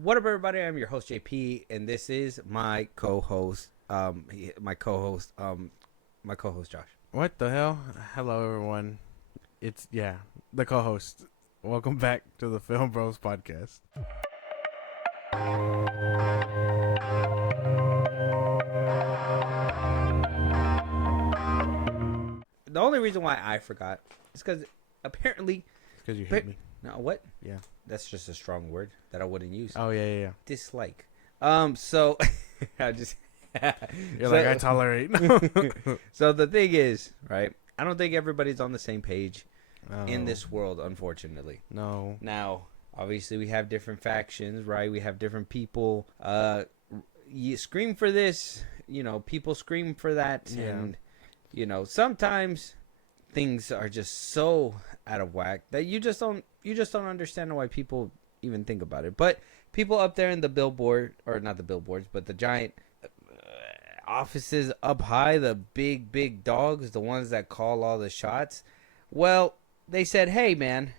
What up, everybody? I'm your host JP, and this is my co-host, my co-host Josh. What the hell? Hello, everyone. It's the co-host. Welcome back to the FilmBros podcast. The only reason why I forgot is because apparently, It's because you hate me. no, what? Yeah. That's just a strong word that I wouldn't use. Oh yeah. Dislike. So I just You're like I tolerate. So the thing is, right? I don't think everybody's on the same page in Oh, this world, unfortunately. No. Now, obviously, we have different factions, right? We have different people. You scream for this, people scream for that, Yeah. and sometimes things are just so out of whack that you just don't understand why people even think about it. But people up there in the billboard, or not the billboards, but the giant offices up high, the big dogs, the ones that call all the shots. Well, they said, hey, man,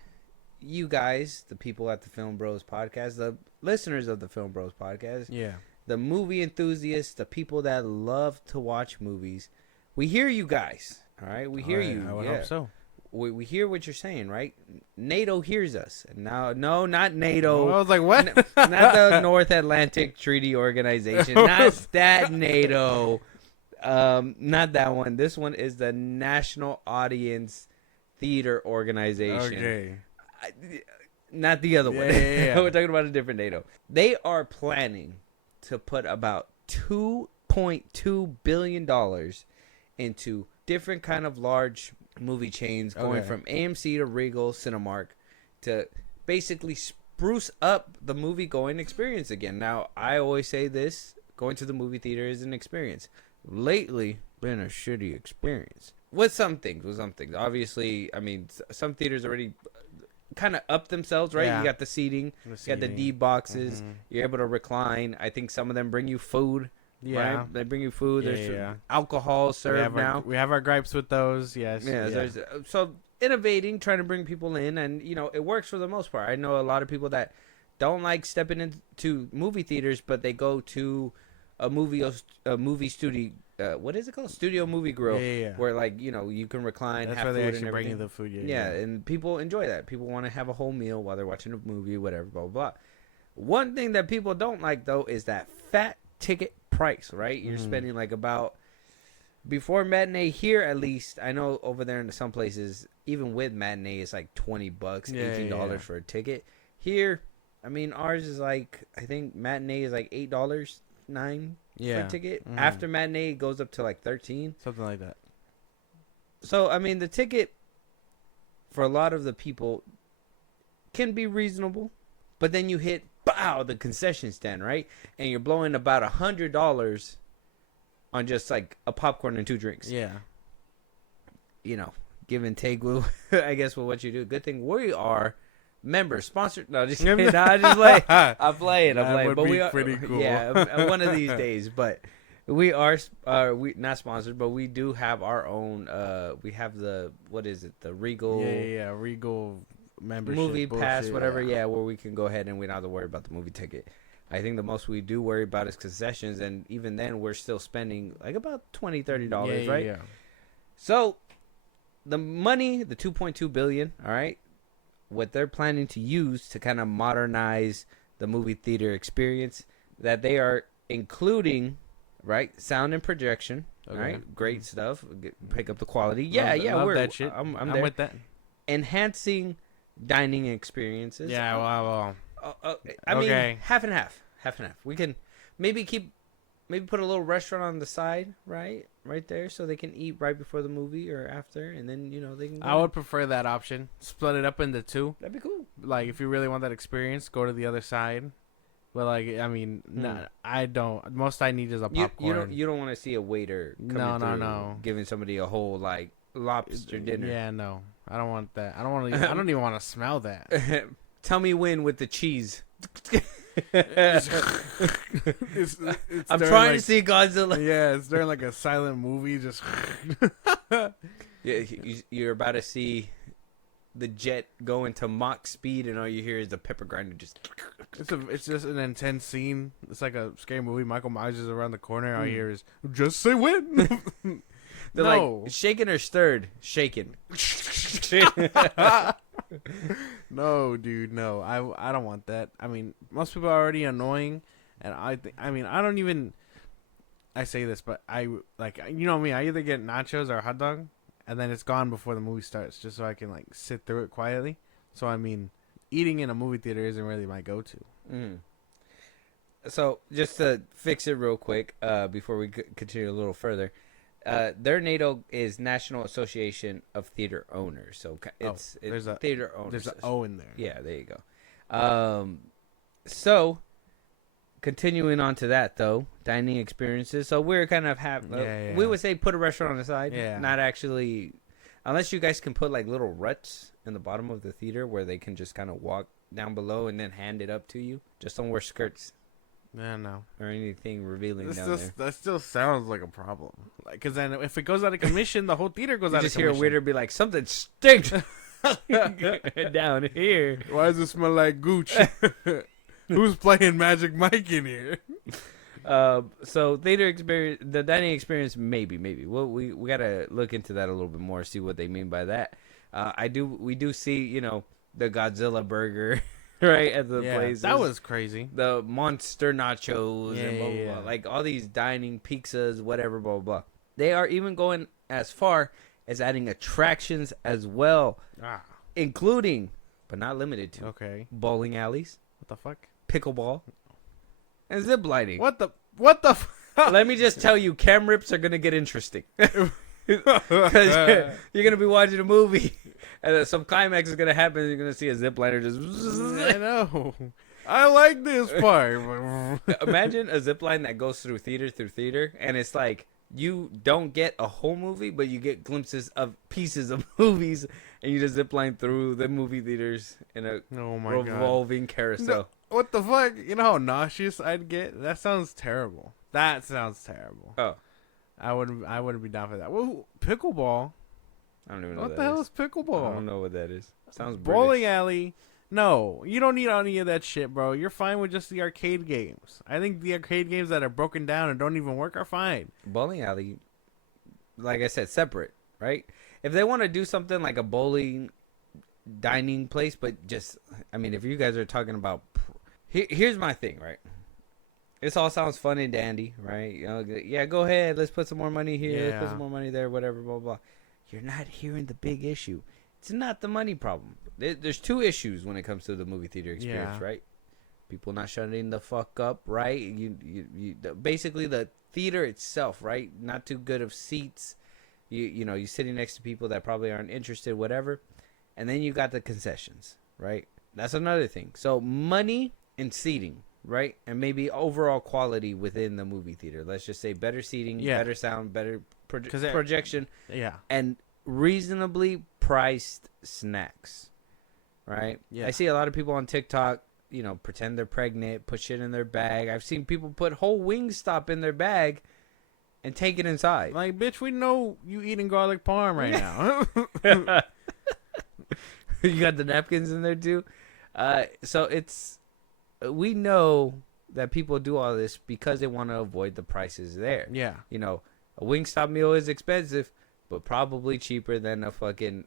you guys, the people at the FilmBros podcast, the listeners of the FilmBros podcast, Yeah. the movie enthusiasts, the people that love to watch movies, we hear you guys. All right, we hear you. I would hope so. We hear what you're saying, right? NATO hears us. Now, no, not NATO. I was like, what? Not the North Atlantic Treaty Organization. Not that NATO. Not that one. This one is the National Audience Theater Organization. Okay. Not the other one. Yeah. We're talking about a different NATO. They are planning to put about $2.2 billion into different kind of large movie chains, going from AMC to Regal, Cinemark, to basically spruce up the movie going experience again. Now, I always say this, going to the movie theater is an experience. Lately, been a shitty experience. With some things. Obviously, I mean, some theaters already kind of up themselves, right? Yeah. You got the seating, you got the D boxes, you're able to recline. I think some of them bring you food. Yeah. Right? They bring you food. Yeah, There's yeah. alcohol served now. We have our gripes with those. Yes. Yeah, there's so innovating, trying to bring people in, and it works for the most part. I know a lot of people that don't like stepping into movie theaters, but they go to a movie studio. What is it called? Studio Movie Grill. Yeah. Where you can recline. That's have where food they and actually bring you everything. the food. Yeah, and people enjoy that. People want to have a whole meal while they're watching a movie, whatever, blah, blah, blah. One thing that people don't like, though, is that fat ticket price, right? You're spending about, before matinee here at least, I know over there in some places, even with matinee, it's like $20, $18 for a ticket. Here, I mean, ours is I think matinee is like $8, $9 for a ticket. After matinee, it goes up to like $13. Something like that. So, I mean, the ticket for a lot of the people can be reasonable, but then you hit, the concession stand, right? And you're blowing about $100 on just like a popcorn and 2 drinks. Yeah. Give and take, I guess, with what you do. Good thing we are members, sponsored. No, just kidding. No, I just play. I'm playing. Would but be we are pretty cool. Yeah, one of these days. But we are we not sponsored, but we do have our own. We have the the Regal. Yeah. Regal membership, movie bullshit, pass, whatever. Yeah, where we can go ahead and we don't have to worry about the movie ticket. I think the most we do worry about is concessions, and even then, we're still spending like about $20-$30, right? Yeah. So, the money, the $2.2 billion, all right, what they're planning to use to kind of modernize the movie theater experience, that they are including, right, sound and projection, right, great stuff, pick up the quality. Love we're that shit. I'm I'm there. with that. Enhancing dining experiences. Yeah, well. I mean, Okay. half and half. We can maybe put a little restaurant on the side, right there, so they can eat right before the movie or after, and then they can. I would prefer that option. Split it up into 2. That'd be cool. Like if you really want that experience, go to the other side. But I mean, I don't. Most I need is a popcorn. You don't want to see a waiter no giving somebody a whole lobster dinner. Yeah, no, I don't want that. I don't even want to smell that. Tell me when with the cheese. It's I'm trying to see Godzilla. Yeah, it's during a silent movie. Just yeah, you're about to see the jet go into Mach speed, and all you hear is the pepper grinder just. It's just an intense scene. It's like a scary movie. Michael Myers is around the corner. All you hear is just say when. They're like shaken or stirred, shaken. No, dude, no. I don't want that. I mean, most people are already annoying, and I don't even. I say this, but I like you know me. I either get nachos or a hot dog, and then it's gone before the movie starts, just so I can like sit through it quietly. So I mean, eating in a movie theater isn't really my go-to. So just to fix it real quick, before we continue a little further, their NATO is National Association of Theater Owners. So it's theater owners. There's an O in there. Yeah, there you go. So continuing on to that though, dining experiences. So we're kind of we would say put a restaurant on the side. Yeah. Not actually, unless you guys can put like little ruts in the bottom of the theater where they can just kind of walk down below and then hand it up to you. Just don't wear skirts. Yeah, no. Or anything revealing down there. That still sounds like a problem. Like, because then if it goes out of commission, the whole theater goes out of commission. You just hear a waiter be like, something stinks down here. Why does it smell like gooch? Who's playing Magic Mike in here? So theater experience, the dining experience, maybe. Well, we gotta look into that a little bit more, see what they mean by that. We do see, the Godzilla burger, right, at the places. That was crazy. The monster nachos and blah, blah, blah. Like all these dining pizzas, whatever, blah, blah, blah. They are even going as far as adding attractions as well, including, but not limited to, bowling alleys. What the fuck? Pickleball. And zip lining. What the Let me just tell you, cam rips are going to get interesting. Because you're going to be watching a movie, and then some climax is going to happen, and you're going to see a zip liner just... I know. I like this part. Imagine a zip line that goes through theater, and it's like, you don't get a whole movie, but you get glimpses of pieces of movies, and you just zip line through the movie theaters in a revolving carousel. No, what the fuck? You know how nauseous I'd get? That sounds terrible. Oh. I wouldn't be down for that. Well, pickleball. I don't even know what the hell is pickleball. I don't know what that is. Sounds bowling British. alley. No, you don't need any of that shit, bro. You're fine with just the arcade games. I think the arcade games that are broken down and don't even work are fine. Bowling alley, like I said, separate, right? If they want to do something like a bowling dining place, but just, I mean, if you guys are talking about, here's my thing, right? This all sounds fun and dandy, right? Yeah, go ahead. Let's put some more money here. Let's put some more money there, whatever, blah, blah. You're not hearing the big issue. It's not the money problem. There's two issues when it comes to the movie theater experience, right? People not shutting the fuck up, right? You basically the theater itself, right? Not too good of seats. You're sitting next to people that probably aren't interested, whatever. And then you got the concessions, right? That's another thing. So money and seating, right? And maybe overall quality within the movie theater. Let's just say better seating, better sound, better projection. Yeah. And reasonably priced snacks, right? Yeah. I see a lot of people on TikTok, pretend they're pregnant, put shit in their bag. I've seen people put whole Wingstop in their bag and take it inside. Like, bitch, we know you eating garlic parm right now. You got the napkins in there too. So we know that people do all this because they want to avoid the prices there. Yeah. A Wingstop meal is expensive, but probably cheaper than a fucking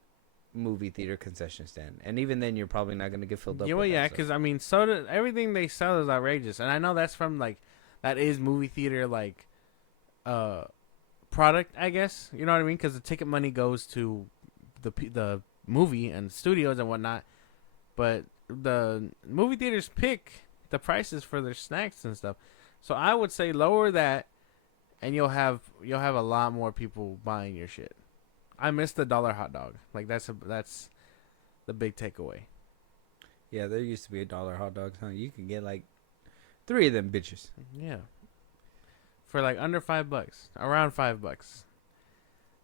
movie theater concession stand. And even then, you're probably not going to get filled up. Because, I mean, soda, everything they sell is outrageous. And I know that's from, that is movie theater, product, I guess. You know what I mean? Because the ticket money goes to the movie and studios and whatnot. But the movie theaters pick the prices for their snacks and stuff. So I would say lower that, and you'll have a lot more people buying your shit. I miss the $1 hot dog. That's the big takeaway. Yeah, there used to be $1 hot dogs. Huh? You can get 3 of them bitches. Yeah. For under $5, around $5.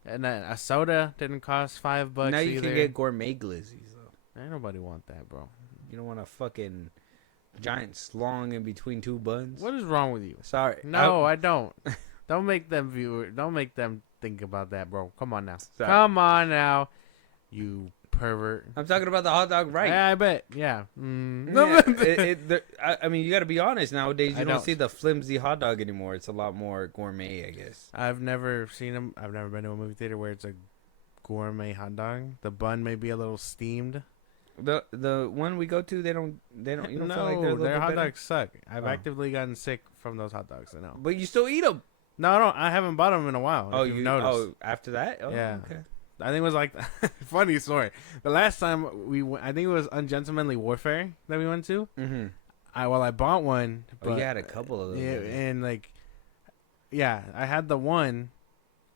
And then a soda didn't cost $5. Now you can get gourmet glizzies though. Ain't nobody want that, bro. You don't want a fucking giant slong in between 2 buns. What is wrong with you? Sorry. No, I don't. Don't make them think about that, bro. Come on now. Sorry. Come on now. You pervert. I'm talking about the hot dog, right? Yeah, I bet. Yeah. Mm. I mean, you got to be honest. Nowadays, you don't don't. see the flimsy hot dog anymore. It's a lot more gourmet, I guess. I've never seen them. I've never been to a movie theater where it's a gourmet hot dog. The bun may be a little steamed. The one we go to, they don't. You don't feel like they're a little their bit hot better? dogs suck. I've Oh. actively gotten sick from those hot dogs. I know. But you still eat them. No, I haven't bought them in a while. Oh, if you've you noticed? Oh, after that? Oh, Yeah. Okay. I think it was like funny story. The last time I think it was Ungentlemanly Warfare that we went to. Mm-hmm. I bought one. But you had a couple of those. Yeah, and like, yeah, I had the one,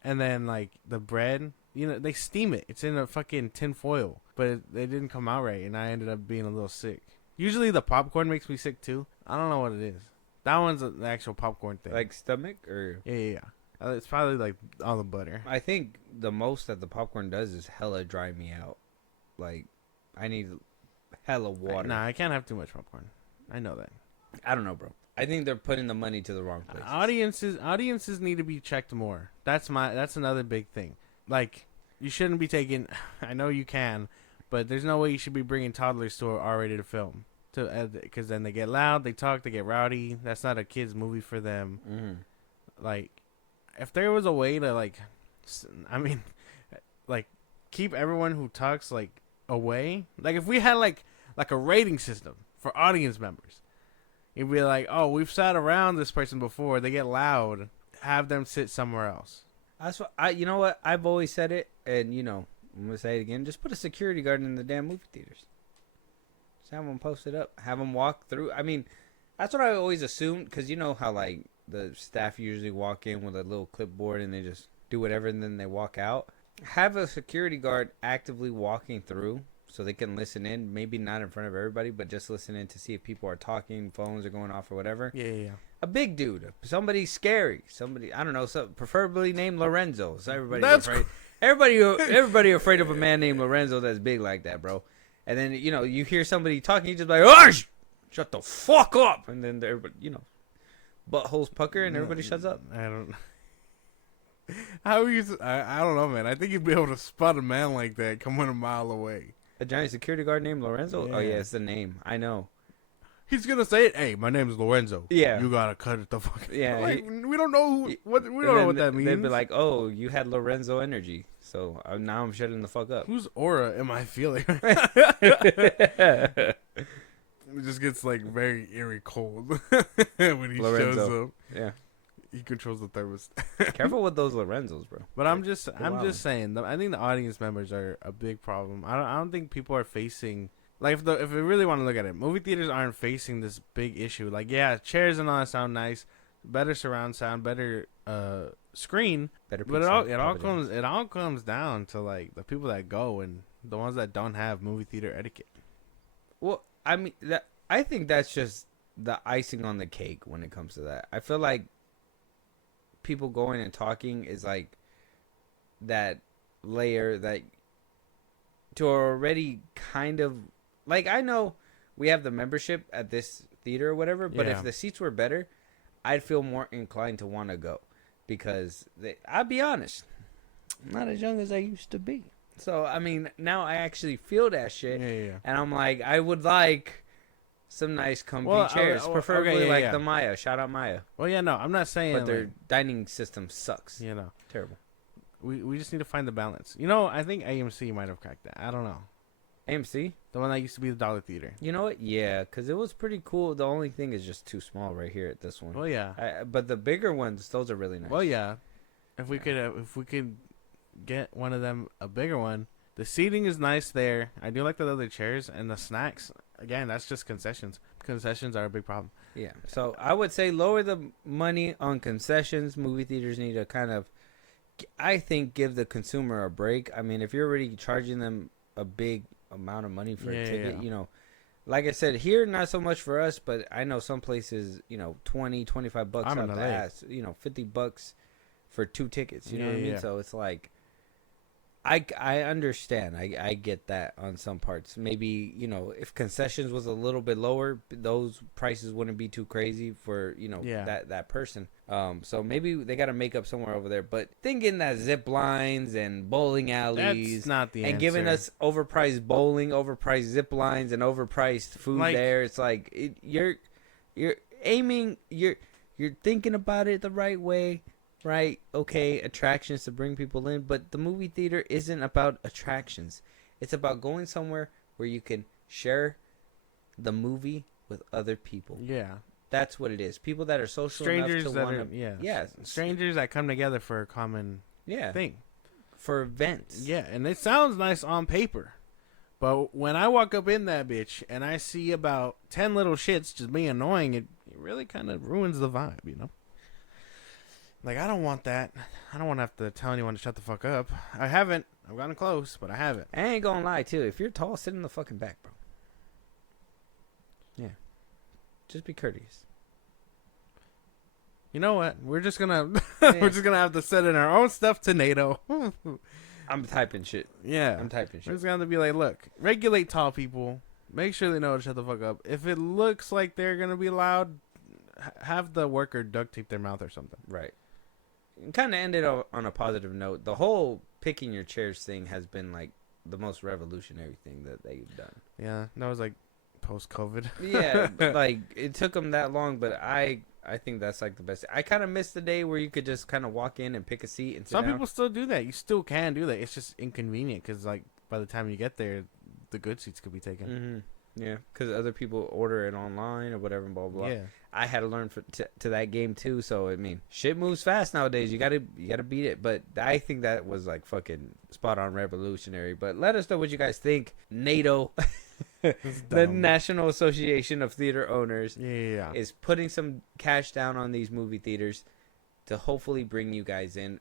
and then like the bread. You know, they steam it. It's in a fucking tin foil, but it didn't come out right, and I ended up being a little sick. Usually the popcorn makes me sick too. I don't know what it is. That one's the actual popcorn thing. Like stomach or? Yeah. It's probably like all the butter. I think the most that the popcorn does is hella dry me out. Like, I need hella water. Nah, I can't have too much popcorn. I know that. I don't know, bro. I think they're putting the money to the wrong place. Audiences need to be checked more. That's another big thing. Like, you shouldn't be taking. I know you can, but there's no way you should be bringing toddlers to an R-rated film. Because then they get loud, they talk, they get rowdy. That's not a kids movie for them. Mm-hmm. Like, if there was a way to keep everyone who talks like away. Like if we had like a rating system for audience members, it'd be like, oh, we've sat around this person before. They get loud. Have them sit somewhere else. That's what you know what? I've always said it, and I'm gonna say it again. Just put a security guard in the damn movie theaters. Just have them post it up. Have them walk through. I mean, that's what I always assumed, because you know how like the staff usually walk in with a little clipboard and they just do whatever and then they walk out. Have a security guard actively walking through so they can listen in. Maybe not in front of everybody, but just listen in to see if people are talking, phones are going off or whatever. Yeah. A big dude, somebody scary, somebody I don't know, preferably named Lorenzo. So That's afraid. Everybody afraid of a man named Lorenzo that's big like that, bro. And then you hear somebody talking, you just like, oh, shut the fuck up, and then everybody, buttholes pucker and everybody shuts up. I don't. How you? I don't know, man. I think you'd be able to spot a man like that coming a mile away. A giant security guard named Lorenzo. Yeah. Oh yeah, it's the name. I know. He's gonna say it. Hey, my name is Lorenzo. Yeah. You gotta cut it the fuck. Yeah. Like, we don't know what that means. They'd be like, oh, you had Lorenzo energy, so now I'm shutting the fuck up. Whose aura am I feeling? It just gets like very eerie cold when he Lorenzo. shows up. Yeah. He controls the thermostat. Careful with those Lorenzos, bro. But I'm just saying. I think the audience members are a big problem. I don't think people are facing like if we really want to look at it, movie theaters aren't facing this big issue. Like chairs and all that sound nice, better surround sound, better screen. Better. But it all comes down to like the people that go and the ones that don't have movie theater etiquette. Well, I mean I think that's just the icing on the cake when it comes to that. I feel like people going and talking is like that layer that to already kind of like, I know we have the membership at this theater or whatever, but if the seats were better, I'd feel more inclined to want to go, because I'll be honest, I'm not as young as I used to be. So I mean, now I actually feel that shit, and I'm like, I would like some nice comfy chairs, preferably the Maya. Shout out Maya. Well, yeah, no, I'm not saying. But their dining system sucks. Terrible. We just need to find the balance. I think AMC might have cracked that. I don't know. AMC? The one that used to be the Dollar Theater. You know what? Yeah, because it was pretty cool. The only thing is just too small right here at this one. Well, yeah. But the bigger ones, those are really nice. Well, yeah. If we could get one of them, a bigger one. The seating is nice there. I do like the other chairs and the snacks. Again, that's just concessions. Concessions are a big problem. Yeah. So I would say lower the money on concessions. Movie theaters need to kind of, I think, give the consumer a break. I mean, if you're already charging them a big amount of money for a ticket, like I said, here, not so much for us, but I know some places, $20, $25 out the ass, $50 for 2 tickets. You know what I mean? So it's like, I understand. I get that on some parts. Maybe, if concessions was a little bit lower, those prices wouldn't be too crazy for, that person. So maybe they got to make up somewhere over there. But thinking that zip lines and bowling alleys That's not the and answer. giving us overpriced bowling, overpriced zip lines, and overpriced food there, it's like you're aiming, you're thinking about it the right way. Right, okay, attractions to bring people in, but the movie theater isn't about attractions. It's about going somewhere where you can share the movie with other people. Yeah. That's what it is. People that are social Strangers enough to want to... Yeah. Strangers that come together for a common thing. For events. Yeah, and it sounds nice on paper. But when I walk up in that bitch and I see about 10 little shits just being annoying, it really kind of ruins the vibe, Like, I don't want that. I don't want to have to tell anyone to shut the fuck up. I haven't. I've gotten close, but I haven't. I ain't gonna lie, too. If you're tall, sit in the fucking back, bro. Yeah. Just be courteous. You know what? We're just gonna we're just gonna have to set in our own stuff to NATO. I'm typing shit. Yeah. I'm typing shit. We're just gonna have to be like, look, regulate tall people. Make sure they know to shut the fuck up. If it looks like they're gonna be loud, have the worker duct tape their mouth or something. Right. Kind of ended on a positive note. The whole picking your chairs thing has been like the most revolutionary thing that they've done. Yeah, that was like post-COVID. Yeah, like it took them that long, but I think that's like the best. I kind of miss the day where you could just kind of walk in and pick a seat and sit Some down. people still do that. You still can do that. It's just inconvenient because like by the time you get there, the good seats could be taken. Mm-hmm. Yeah, because other people order it online or whatever, blah blah. Yeah. I had to learn to that game too, so I mean, shit moves fast nowadays. You gotta beat it. But I think that was like fucking spot on, revolutionary. But let us know what you guys think. NATO, the National Association of Theater Owners, is putting some cash down on these movie theaters to hopefully bring you guys in.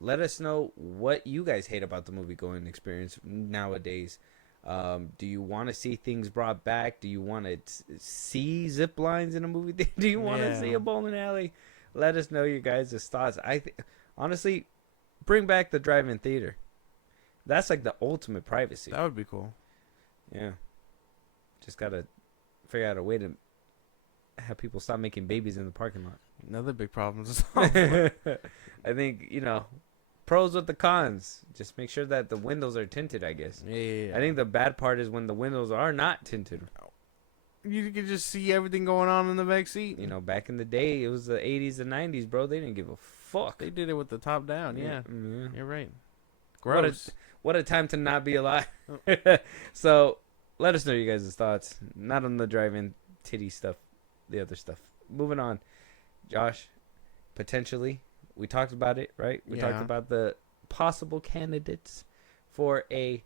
Let us know what you guys hate about the movie going experience nowadays. Do you want to see things brought back? Do you want to see zip lines in a movie theater? Do you want to see a bowling alley? Let us know your guys' thoughts. Honestly, bring back the drive-in theater. That's like the ultimate privacy. That would be cool. Yeah. Just gotta figure out a way to have people stop making babies in the parking lot. Another big problem. I think, pros with the cons. Just make sure that the windows are tinted, I guess. Yeah. I think the bad part is when the windows are not tinted. You can just see everything going on in the back seat. Back in the day, it was the 80s and 90s, bro. They didn't give a fuck. They did it with the top down, yeah. You're right. Gross. What a time to not be alive. So, let us know you guys' thoughts. Not on the drive-in titty stuff, the other stuff. Moving on. Josh, potentially... We talked about it, right? We talked about the possible candidates for a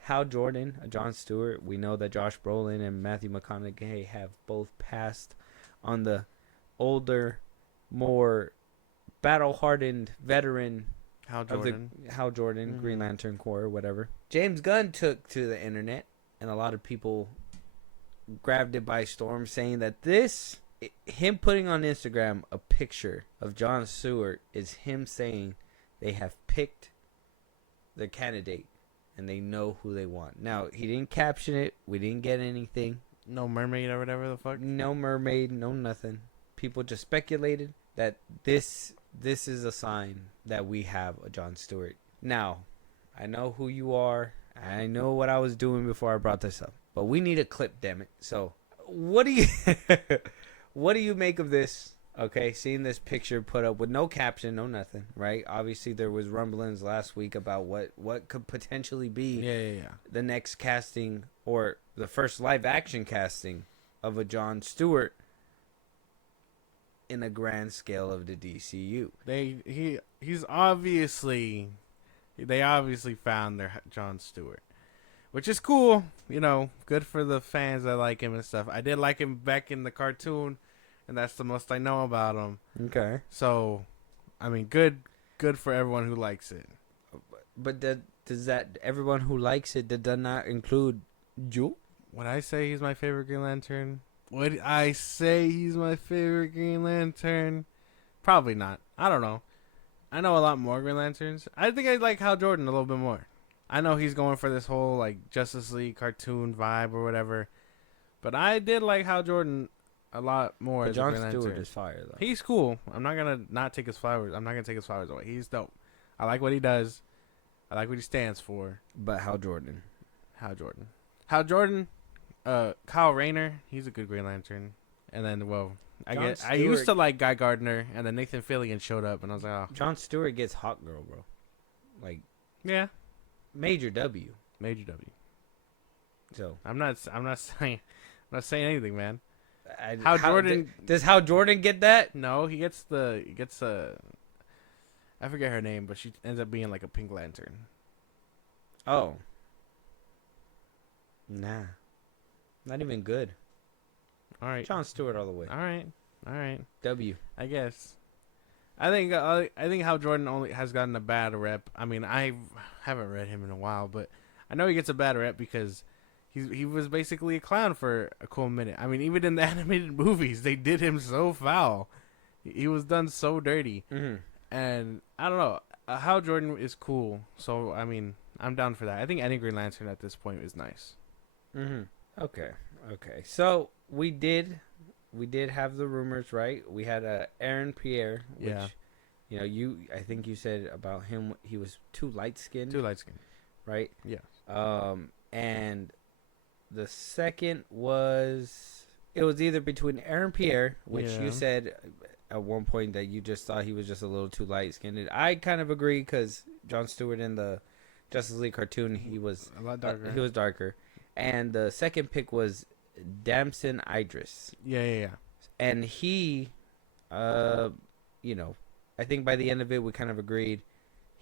Hal Jordan, a Jon Stewart. We know that Josh Brolin and Matthew McConaughey have both passed on the older, more battle-hardened veteran Hal Jordan, mm-hmm. Green Lantern Corps, whatever. James Gunn took to the internet, and a lot of people grabbed it by storm, saying that him putting on Instagram a picture of Jon Stewart is him saying they have picked the candidate and they know who they want. Now, he didn't caption it. We didn't get anything. No mermaid or whatever the fuck? No mermaid, no nothing. People just speculated that this is a sign that we have a Jon Stewart. Now, I know who you are. I know what I was doing before I brought this up. But we need a clip, damn it. So, what do you... What do you make of this? Okay, seeing this picture put up with no caption, no nothing, right? Obviously, there was rumblings last week about what could potentially be the next casting or the first live-action casting of a Jon Stewart in a grand scale of the DCU. They obviously found their Jon Stewart, which is cool. Good for the fans that like him and stuff. I did like him back in the cartoon, and that's the most I know about him. Okay. So, I mean, good for everyone who likes it. But does that everyone who likes it, did that not include you? Would I say he's my favorite Green Lantern? Would I say he's my favorite Green Lantern? Probably not. I don't know. I know a lot more Green Lanterns. I think I like Hal Jordan a little bit more. I know he's going for this whole like Justice League cartoon vibe or whatever, but I did like Hal Jordan a lot more. But as Jon a Green Stewart Lantern. is fire though. He's cool. I'm not gonna not take his flowers. I'm not gonna take his flowers away. He's dope. I like what he does. I like what he stands for. But Hal Jordan. Hal Jordan. Hal Jordan. Kyle Rayner. He's a good Green Lantern. And then I used to like Guy Gardner, and then Nathan Fillion showed up, and I was like, oh. Jon Stewart gets hot girl, bro. Like, Yeah. major W. Major W. So I'm not saying anything, man. Jordan does Hal Jordan get that? No, he gets I forget her name, but she ends up being like a Pink Lantern. Oh. Nah. Not even good. All right. Jon Stewart all the way. All right. W. I guess. I think Hal Jordan only has gotten a bad rep. I mean, I haven't read him in a while, but I know he gets a bad rep because he was basically a clown for a cool minute. I mean, even in the animated movies, they did him so foul. He was done so dirty. Mm-hmm. And I don't know. Hal Jordan is cool, so I mean, I'm down for that. I think any Green Lantern at this point is nice. Mm-hmm. Okay. So we did have the rumors, right? We had Aaron Pierre, which I think you said about him he was too light skinned. Right? Yeah. And the second was it was either between Aaron Pierre, which you said at one point that you just thought he was just a little too light skinned. I kind of agree because Jon Stewart in the Justice League cartoon he was a lot darker. He was darker. And the second pick was Damson Idris. Yeah. And he, I think by the end of it we kind of agreed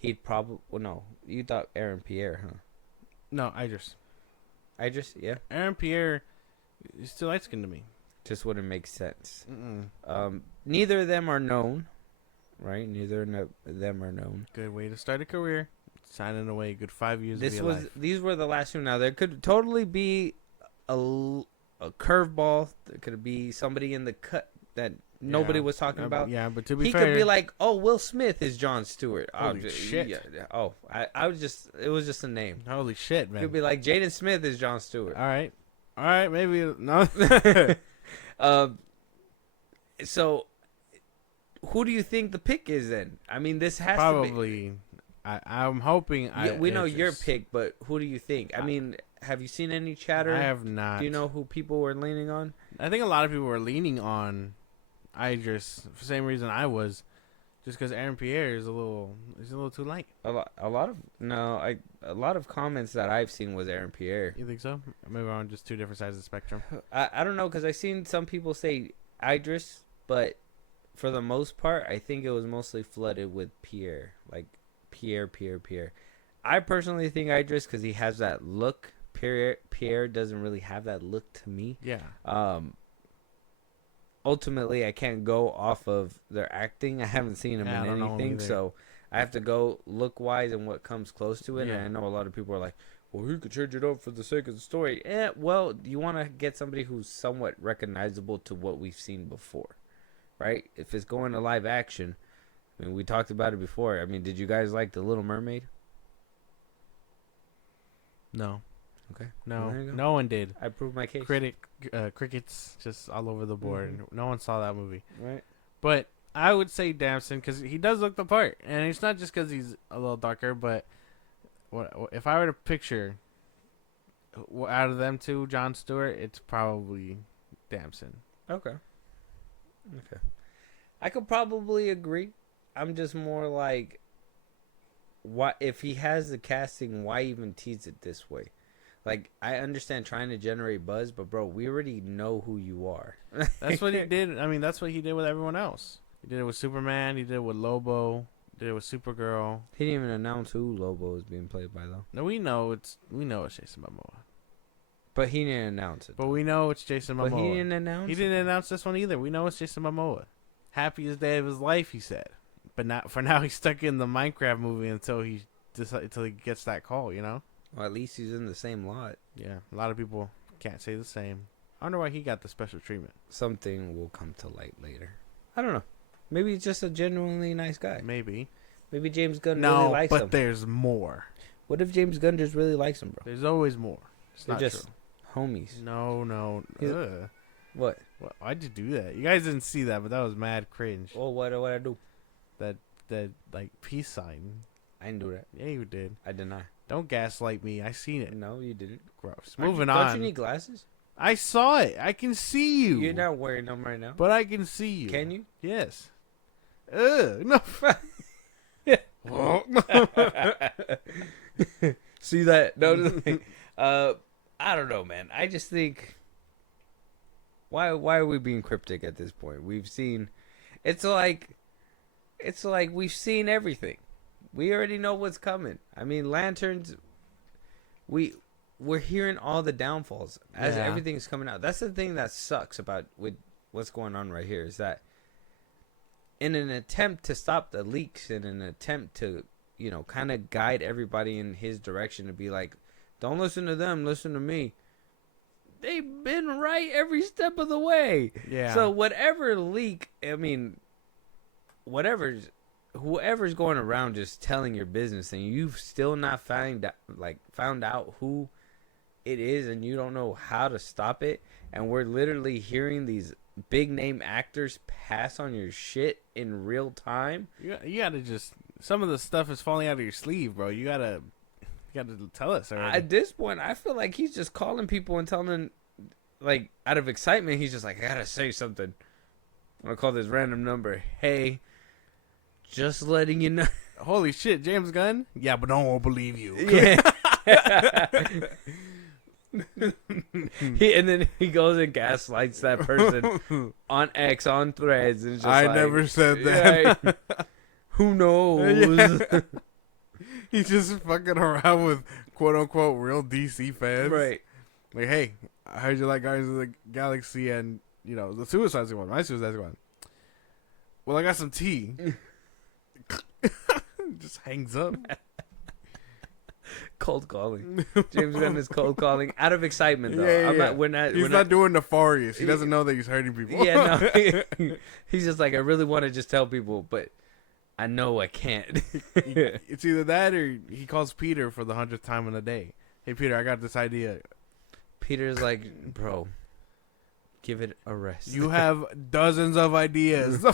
he'd probably. Well, no, you thought Aaron Pierre, huh? No, Idris, yeah. Aaron Pierre is still light skinned to me. Just wouldn't make sense. Mm-mm. Neither of them are known, right? Neither of them are known. Good way to start a career. Signing away a good 5 years. These were the last two. Now there could totally be a curveball. There could be somebody in the cut that nobody was talking about. Yeah, but to be he fair, could be like, "Oh, Will Smith is Jon Stewart." Holy shit! Yeah. Oh, I was just. It was just a name. Holy shit, man! It could be like Jaden Smith is Jon Stewart. All right, maybe no. So, who do you think the pick is then? I mean, this has probably. To be. I'm hoping. We know your pick, but who do you think? I mean, have you seen any chatter? I have not. Do you know who people were leaning on? I think a lot of people were leaning on Idris for the same reason I was, just because Aaron Pierre is a little too light. A lot of comments that I've seen was Aaron Pierre. You think so? Maybe we're on just two different sides of the spectrum. I don't know because I've seen some people say Idris, but for the most part, I think it was mostly flooded with Pierre, like Pierre. I personally think Idris because he has that look. Pierre doesn't really have that look to me. Yeah. Ultimately, I can't go off of their acting. I haven't seen him in anything, so I have to go look-wise and what comes close to it. Yeah. And I know a lot of people are like, well, he could change it up for the sake of the story. Well, you want to get somebody who's somewhat recognizable to what we've seen before, right? If it's going to live action, I mean, we talked about it before. I mean, did you guys like The Little Mermaid? No. Okay. No one did. I proved my case. Crickets just all over the board. Mm-hmm. No one saw that movie. Right. But I would say Damson because he does look the part, and it's not just because he's a little darker. But if I were to picture out of them two, Jon Stewart, it's probably Damson. Okay. I could probably agree. I'm just more like, what if he has the casting? Why even tease it this way? Like, I understand trying to generate buzz, but bro, we already know who you are. That's what he did. I mean, that's what he did with everyone else. He did it with Superman. He did it with Lobo. Did it with Supergirl. He didn't even announce who Lobo is being played by, though. No, we know it's Jason Momoa. But he didn't announce it. But we know it's Jason Momoa. But he didn't announce. He didn't announce this one either. We know it's Jason Momoa. Happiest day of his life, he said. But not for now. He's stuck in the Minecraft movie until he gets that call. You know. Well, at least he's in the same lot. Yeah, a lot of people can't say the same. I wonder why he got the special treatment. Something will come to light later. I don't know. Maybe he's just a genuinely nice guy. Maybe. Maybe James Gunn No, really likes but him. there's more. What if James Gunn just really likes him, bro? There's always more. It's They're not just true. homies. No. What? Why'd you do that? You guys didn't see that, but that was mad cringe. Well, what I do? That like peace sign. I didn't do that. Yeah, you did. I did not. Don't gaslight me. I seen it. No, you didn't. Gross. Don't Moving on. you need glasses? I saw it. I can see you. You're not wearing them right now. But I can see you. Can you? Yes. No. See that? No. I don't know, man. I just think why are we being cryptic at this point? We've seen it's like we've seen everything. We already know what's coming. I mean, Lanterns we're hearing all the downfalls as everything's coming out. That's the thing that sucks about with what's going on right here is that in an attempt to stop the leaks, in an attempt to, you know, kind of guide everybody in his direction to be like, don't listen to them, listen to me. They've been right every step of the way. Yeah. So whatever leak, I mean, whoever's going around just telling your business and you've still not found out who it is and you don't know how to stop it, and we're literally hearing these big name actors pass on your shit in real time. You gotta just, some of the stuff is falling out of your sleeve, bro. You gotta tell us already. At this point, I feel like he's just calling people and telling them, like, out of excitement, he's just like, I gotta say something. I'm gonna call this random number. Hey, just letting you know. Holy shit, James Gunn? Yeah, but no one will believe you. Yeah. And then he goes and gaslights that person on X, on Threads. And it's just I never said that. Yeah, who knows? Yeah. He's just fucking around with quote unquote real DC fans. Right. Like, hey, I heard you like Guardians of the Galaxy and, you know, the Suicide Squad. My Suicide Squad. Well, I got some tea. Just hangs up. Cold calling. James Gunn is cold calling out of excitement, though. Yeah. He's not doing nefarious. He doesn't know that he's hurting people. Yeah, no. He's just like, I really want to just tell people, but I know I can't. It's either that or he calls Peter for the 100th time in a day. Hey, Peter, I got this idea. Peter's like, bro, give it a rest. You have dozens of ideas.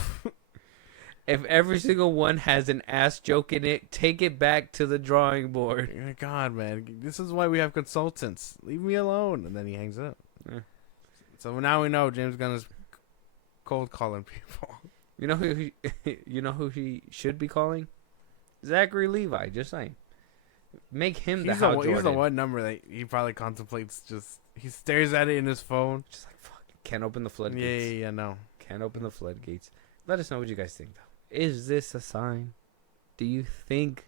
If every single one has an ass joke in it, take it back to the drawing board. God, man. This is why we have consultants. Leave me alone. And then he hangs up. Yeah. So now we know James Gunn is cold calling people. You know who he should be calling? Zachary Levi. Just saying. Make him the Hal Jordan. He's the one number that he probably contemplates. Just he stares at it in his phone. Just like, fuck. Can't open the floodgates. Yeah, no. Can't open the floodgates. Let us know what you guys think, though. Is this a sign? Do you think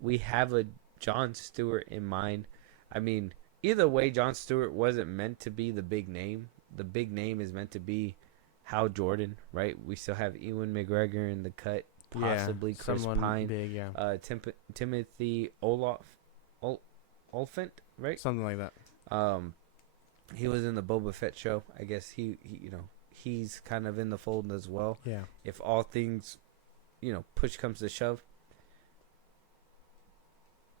we have a Jon Stewart in mind? I mean, either way, Jon Stewart wasn't meant to be the big name. The big name is meant to be Hal Jordan, right? We still have Ewan McGregor in the cut, possibly Chris Pine, big, yeah. Timothy Olyphant, right? Something like that. He was in the Boba Fett show. I guess he he's kind of in the fold as well. Yeah. If all things, push comes to shove.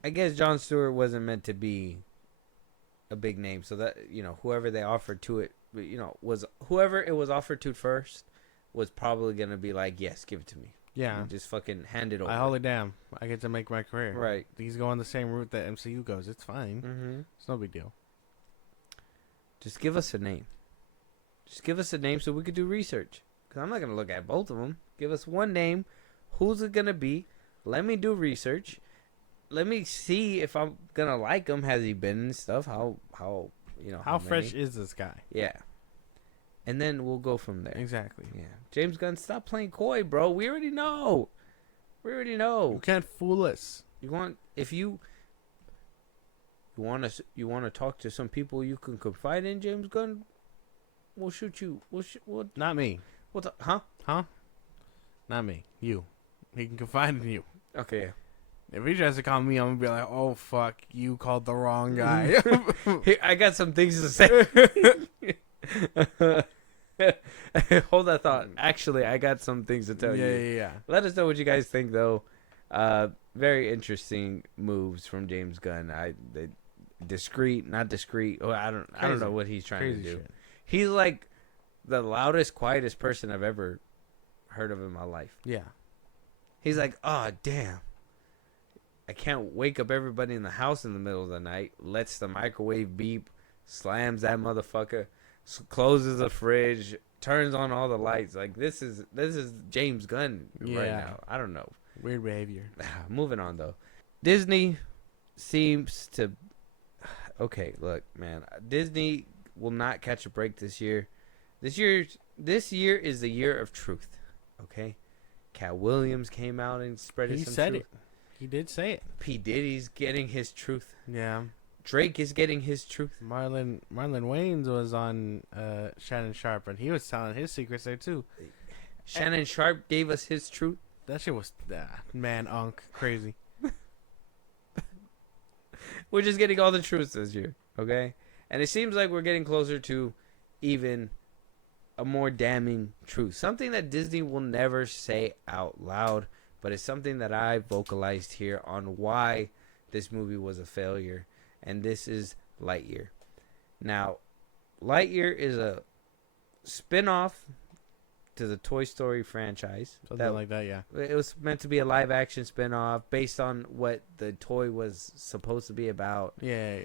I guess Jon Stewart wasn't meant to be a big name, so that whoever they offered to it, was whoever it was offered to first was probably gonna be like, yes, give it to me. Yeah. And just fucking hand it over. Holy damn! I get to make my career. Right. He's going the same route that MCU goes. It's fine. Mm-hmm. It's no big deal. Just give us a name. Just give us a name so we could do research. Because I'm not going to look at both of them. Give us one name. Who's it going to be? Let me do research. Let me see if I'm going to like him. Has he been and stuff? How fresh is this guy? Yeah. And then we'll go from there. Exactly. Yeah. James Gunn, stop playing coy, bro. We already know. You can't fool us. You want to talk to some people you can confide in, James Gunn? We'll shoot you. We'll Not me. Huh? Not me. You. He can confide in you. Okay. If he tries to call me, I'm gonna be like, "Oh fuck, you called the wrong guy." Here, I got some things to say. Hold that thought. Actually, I got some things to tell you. Yeah. Let us know what you guys think, though. Very interesting moves from James Gunn. Discreet, not discreet. Oh, I don't know what he's trying to do. Shit. He's like the loudest, quietest person I've ever heard of in my life. Yeah. He's like, oh damn, I can't wake up everybody in the house in the middle of the night. Lets the microwave beep, slams that motherfucker, closes the fridge, turns on all the lights. Like this is James Gunn right now. I don't know. Weird behavior. Moving on though, Disney seems to. Okay, look, man. Disney will not catch a break this year. This year is the year of truth. Okay, Cat Williams came out and spread his. He said it. He did say it. P Diddy's getting his truth. Yeah. Drake is getting his truth. Marlon Wayans was on Shannon Sharp, and he was telling his secrets there too. Shannon Sharp gave us his truth. That shit was crazy. We're just getting all the truths this year, okay? And it seems like we're getting closer to even a more damning truth. Something that Disney will never say out loud, but it's something that I vocalized here on why this movie was a failure. And this is Lightyear. Now, Lightyear is a spin-off to the Toy Story franchise. Something like that, yeah. It was meant to be a live-action spin-off based on what the toy was supposed to be about. Yeah.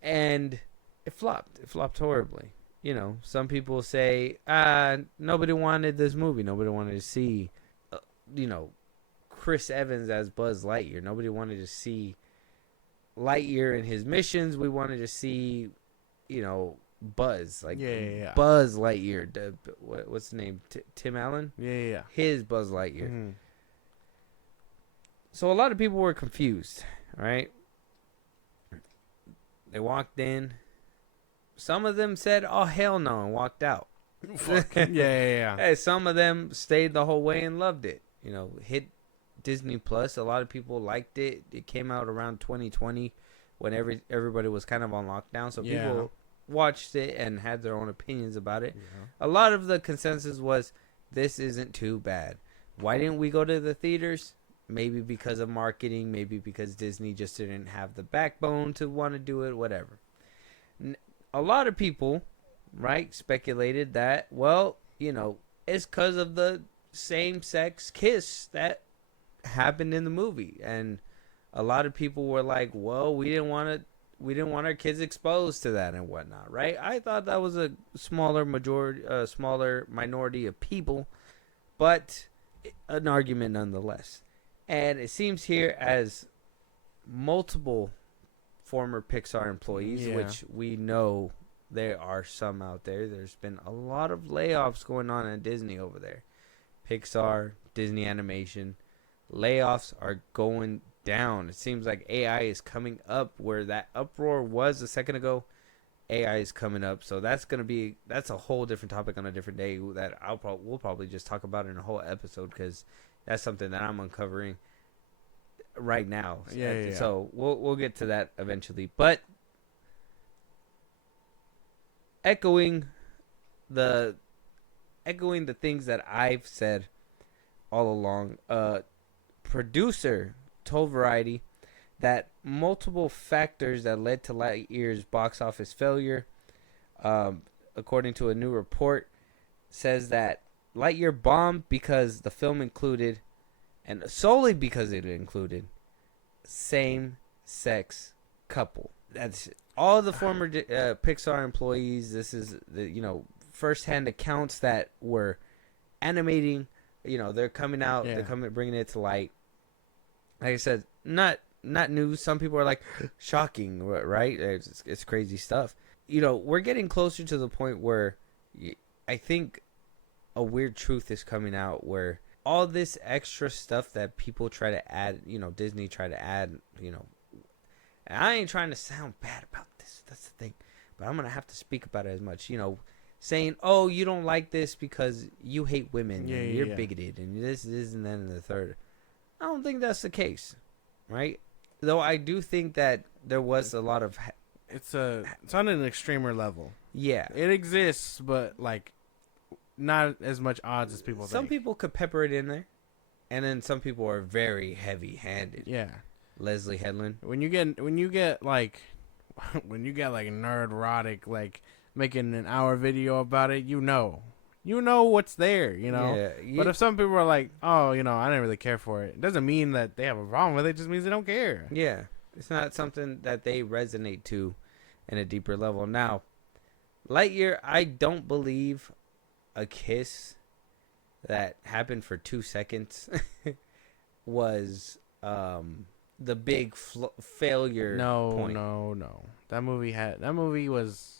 And it flopped. It flopped horribly. You know, some people say, nobody wanted this movie. Nobody wanted to see, Chris Evans as Buzz Lightyear. Nobody wanted to see Lightyear and his missions. We wanted to see, Buzz, Buzz Lightyear. What's the name? Tim Allen? Yeah. His Buzz Lightyear. Mm-hmm. So a lot of people were confused, right? They walked in. Some of them said, "Oh hell no," and walked out. Yeah. Hey, some of them stayed the whole way and loved it. Hit Disney Plus. A lot of people liked it. It came out around 2020 when everybody was kind of on lockdown, so people watched it and had their own opinions about it. Yeah. A lot of the consensus was, this isn't too bad. Why didn't we go to the theaters? Maybe because of marketing, maybe because Disney just didn't have the backbone to want to do it, whatever. A lot of people, right, speculated that, it's because of the same-sex kiss that happened in the movie. And a lot of people were like, well, we didn't want our kids exposed to that and whatnot, right? I thought that was a smaller minority of people, but an argument nonetheless. And it seems here as multiple former Pixar employees, which we know there are some out there. There's been a lot of layoffs going on at Disney over there. Pixar, Disney Animation, layoffs are going down. It seems like AI is coming up where that uproar was a second ago. AI is coming up, so that's a whole different topic on a different day that we'll probably just talk about in a whole episode, because that's something that I'm uncovering right now. Yeah. So we'll get to that eventually. But echoing the things that I've said all along, producer told Variety that multiple factors that led to Lightyear's box office failure, according to a new report, says that Lightyear bombed because the film included, and solely because it included, same-sex couple. That's all the former Pixar employees. This is the first-hand accounts that were animating. They're coming out. Yeah. They're bringing it to light. Like I said, not news. Some people are like, shocking, right? It's crazy stuff. We're getting closer to the point where I think a weird truth is coming out, where all this extra stuff that people try to add, Disney try to add, and I ain't trying to sound bad about this. That's the thing. But I'm going to have to speak about it as much, saying, oh, you don't like this because you hate women, and you're bigoted, and this and that and the third. I don't think that's the case, right? Though I do think that there was a lot of... It's on an extremer level. Yeah. It exists, but, not as much odds as people think. Some people could pepper it in there, And then some people are very heavy-handed. Yeah. Leslie Headland. When you get like nerd-rotic, like making an hour video about it, you know what's there, Yeah. But if some people are like, oh, I didn't really care for it, it doesn't mean that they have a problem with it. It just means they don't care. Yeah. It's not something that they resonate to in a deeper level. Now, Lightyear, I don't believe a kiss that happened for 2 seconds was the big failure point. No. That movie was,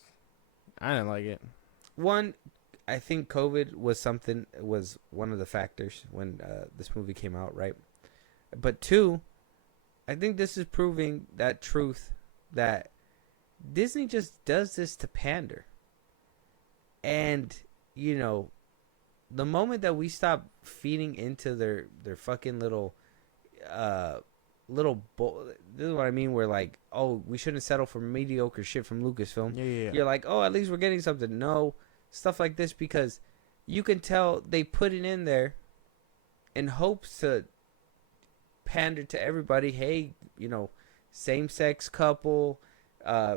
I didn't like it. One, I think COVID was one of the factors when this movie came out, right? But two, I think this is proving that truth that Disney just does this to pander. And, the moment that we stop feeding into their fucking little this is what I mean, where like, oh, we shouldn't settle for mediocre shit from Lucasfilm. Yeah. You're like, oh, at least we're getting something. No, stuff like this, because you can tell they put it in there in hopes to pander to everybody. Hey, same-sex couple,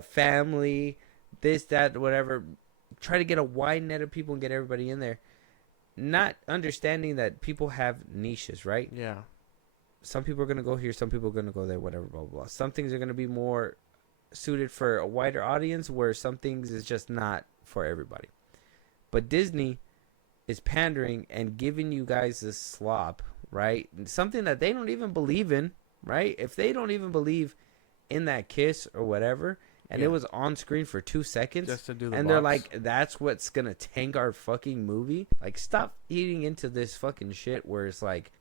family, this, that, whatever. Try to get a wide net of people and get everybody in there. Not understanding that people have niches, right? Yeah. Some people are going to go here, some people are going to go there, whatever, blah, blah, blah. Some things are going to be more suited for a wider audience, where some things is just not for everybody. But Disney is pandering and giving you guys this slop, right? Something that they don't even believe in, right? If they don't even believe in that kiss or whatever, and it was on screen for 2 seconds, just to do the and box. they're like, that's what's gonna tank our fucking movie. Like, stop eating into this fucking shit where it's like,